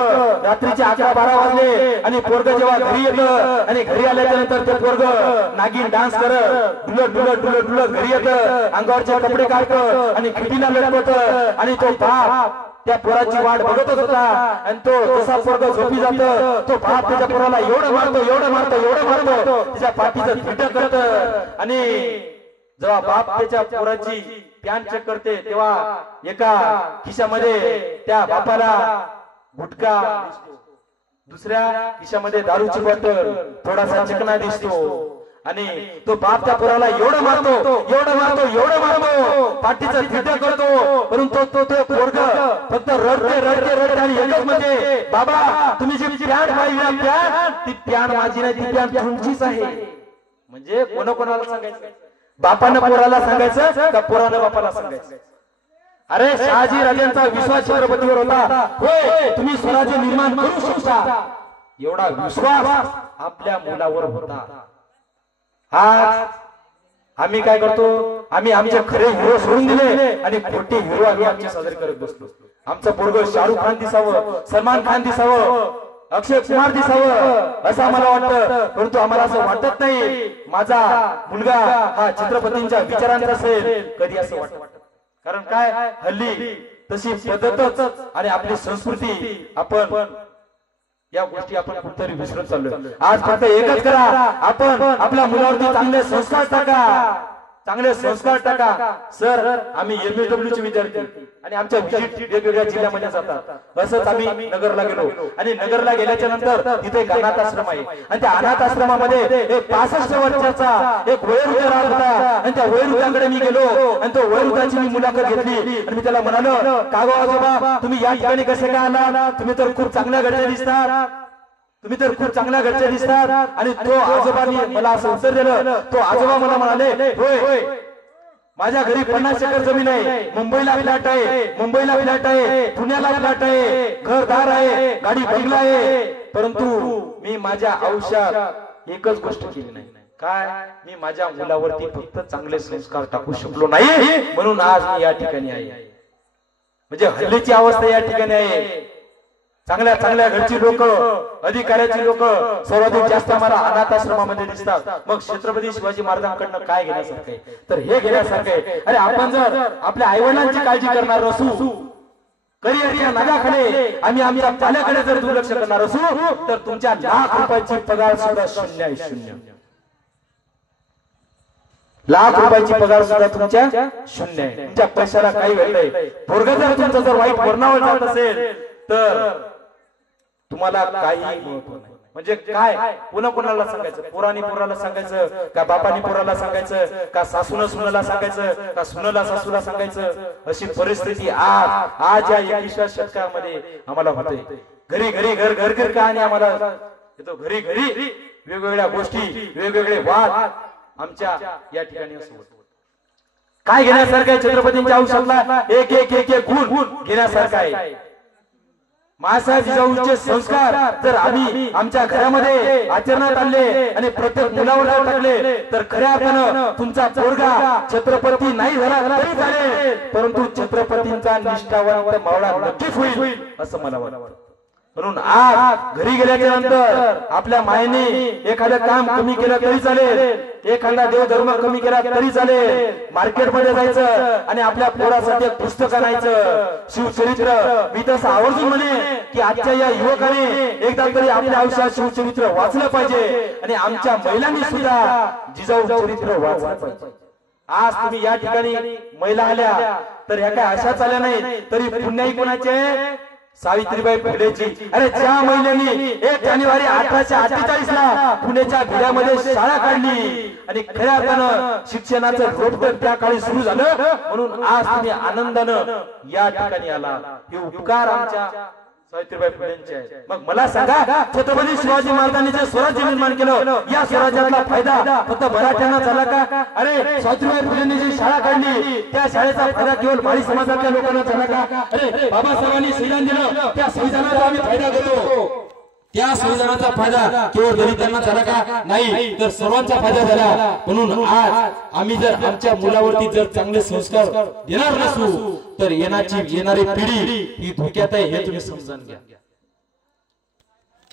रात्रीचे 11-12 वाजले आणि पोरग जेव्हा घरी येतं आणि घरी आल्याच्या नंतर ते पोरग नागिन डान्स करत डुलत घरी येतं, अंगावरचे कपडे काढतं आणि खिडकीला लटकवतं आणि तो बाप त्या पोराची वाट बघतच होता. आणि तो जसा पोरग झोपी जातं तो बाप त्याच्या पोराला एवढं मारतो त्याच्या पाठीचं थिट करत. आणि जेव्हा बाप त्याच्या पोराची पॅन्ट चेक करते तेव्हा एका खिशामध्ये त्या बापाला गुटखा, दुसऱ्या खिशामध्ये दारूची बॉटल, थोडासा चिकना दिसतो. आणि तो बाप त्या पोराला एवढं मारतो पाठीचं थिट करतो, परंतु तो पोरग फक्त रडते आणि एकच म्हणजे बाबा तुम्ही जी पॅन्ट पाहिली ना ती पॅन्ट माझी नाही, ती पॅन्ट तुमचीच आहे. म्हणजे कोणाला सांगायचं? बापानं पोराला सांगायचं का पोरानं बापाला सांगायचं? अरे शहाजी राजांचा विश्वास छत्रपतीवर होता. होय तुम्ही स्वराज्य निर्माण करू शकता एवढा विश्वास आपल्या मुलावर होता. आज आम्ही काय करतो? आम्ही आमचे खरे हिरो सोडून दिले आणि खोटे हिरो आम्ही आमचे साजरे करत बसलो. आमचं पोरग शाहरुख खान दिसावं, सलमान खान दिसावं, अक्षय कुमार दिसावं असं आम्हाला वाटतं, परंतु आम्हाला असं वाटत नाही माझा मुलगा हा छत्रपतींच्या विचारांचा असेल कधी असं वाटत. कारण काय हल्ली तशी पद्धतच आणि आपली संस्कृती आपण या गोष्टी आपण कुठेतरी विसरत चाललोय. आज फक्त एकच करा, आपण आपल्या मुलावरती चांगले संस्कार टाका. सर आम्ही MSW चे विद्यार्थी आणि आमच्या व्हिजिट वेगवेगळ्या जिल्ह्यामध्ये जातात. असंच आम्ही नगरला गेलो आणि नगरला गेल्याच्या नंतर तिथे एक अनाथ आश्रम आहे आणि त्या अनाथ आश्रमामध्ये एक 65 वर्षाचा एक वयोवृद्ध राहत होता आणि त्या वयोवृद्धाकडे मी गेलो आणि तो वयोवृद्धाची मी मुलाखत घेतली आणि मी त्याला म्हणालो, का गो आजोबा तुम्ही या ठिकाणी कसे काय आला? तुम्ही तर खूप चांगल्या घरचे दिसतात. आणि तो आजोबांनी मला असं उत्तर दिलं. तो आजोबा मला म्हणाले, होय माझ्या घरी 50 एकर जमीन आहे, मुंबईला फ्लॅट आहे, पुण्याला फ्लॅट आहे, घरदार आहे, गाडी बंगला आहे, परंतु मी माझ्या आयुष्यात एकच गोष्ट केली नाही. काय? मी माझ्या मुलावरती फक्त चांगले संस्कार टाकू शकलो नाही, म्हणून आज मी या ठिकाणी आहे. म्हणजे हल्लीची अवस्था या ठिकाणी आहे. चांगल्या घरची लोक, अधिकाऱ्याची लोक सर्वाधिक जास्त आम्हाला अनाथ आश्रमामध्ये दिसतात. मग छत्रपती शिवाजी महाराजांकडनं काय घेण्यासारखं आहे? तर हे घेण्यासारखं आहे. अरे आपण जर आपल्या आईवडिलांची काळजी करणार असू, करिअरच्या नादाखाली आम्ही आमच्या पाल्याकडे जर दुर्लक्ष करणार असू तर तुमच्या लाख रुपयाची पगार सुद्धा शून्य. लाख रुपयाची पगार सुद्धा तुमच्या शून्य आहे. तुमच्या पैशाला काही वेळ नाही. पोरगा जर तुमचं जर वाईट वर्णावर जात असेल तर तुम्हाला काही महत्व नाही. म्हणजे काय? कोणाला सांगायचं? पोराला सांगायचं का बापानी पोराला सांगायचं का सासून सुनाला सांगायचं का सुनाला सासूला सांगायचं? अशी परिस्थिती आज या 21व्या शतकामध्ये आम्हाला होते. घरी घर कहाणी आम्हाला येतो. घरी वेगवेगळ्या गोष्टी, वेगवेगळे वाद आमच्या या ठिकाणी असं होतं. काय घेण्यासारखं आहे? छत्रपतींच्या आयुष्यातला एक एक एक एक गुण घेण्यासारखा आहे. मासाहेब जिजाऊंचे संस्कार जर आम्ही आमच्या घरामध्ये आचरणात आणले आणि प्रत्येक मुलावर टाकले तर खऱ्या अर्थानं तुमचा पोरगा छत्रपती नाही झाला तरी चालेल, परंतु छत्रपतींचा निष्ठावंत मावळा नक्कीच होईल असं मला वाटतं. म्हणून आज घरी गेल्याच्या नंतर आपल्या मायने एखादं काम कमी केलं तरी चालेल, एखादा देवधर्म कमी केला तरी चालेल, मार्केटमध्ये जायचं आणि आपल्या पोरासाठी एक पुस्तक आणायचं, शिवचरित्र. मी तसं आवर्जून म्हणे की आजच्या या युवकाने एकदा तरी आपल्या आयुष्यात शिवचरित्र वाचलं पाहिजे आणि आमच्या महिलांनी सुद्धा जिजाऊ चरित्र वाचलं पाहिजे. आज तुम्ही या ठिकाणी महिला आल्या तर ह्या काय अशाच आल्या नाही, तरी पुण्याई कोणाचे? सावित्रीबाई फुलेची. अरे ज्या महिलांनी 1 जानेवारी 1848 ला पुण्याच्या भिड्यामध्ये शाळा काढली आणि खऱ्या अर्थानं शिक्षणाचं रोपटं त्या काळी सुरू झालं, म्हणून आज तुम्ही आनंदानं या ठिकाणी आला. हे उपकार आमच्या सावित्रीबाई फुलेंचे आहेत. मग मला सांगा, छत्रपती शिवाजी महाराजांनी जे स्वराज्य निर्माण केलं, या स्वराज्यातला फायदा फक्त मराठ्यांना झाला का? अरे सावित्रीबाई फुलेंनी जी शाळा काढली त्या शाळेचा फायदा केवळ माळी समाजातल्या लोकांना झाला का? अरे बाबासाहेबांनी संविधान दिलं, त्या संविधानाचा आम्ही फायदा घेतो, त्या संविधानाचा फायदा केवळ दलितांना झाला का? नाही, तर सर्वांचा फायदा झाला. म्हणून आज आम्ही जर आमच्या मुलावरती जर चांगले संस्कार देणार नसू तर येणारी पिढी ही धोक्यात आहे, हे तुम्ही समजून घ्या.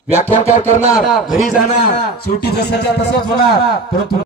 व्याख्यानकार करणार, घरी जाणार, शेवटी जसाच्या तसाच होणार, परंतु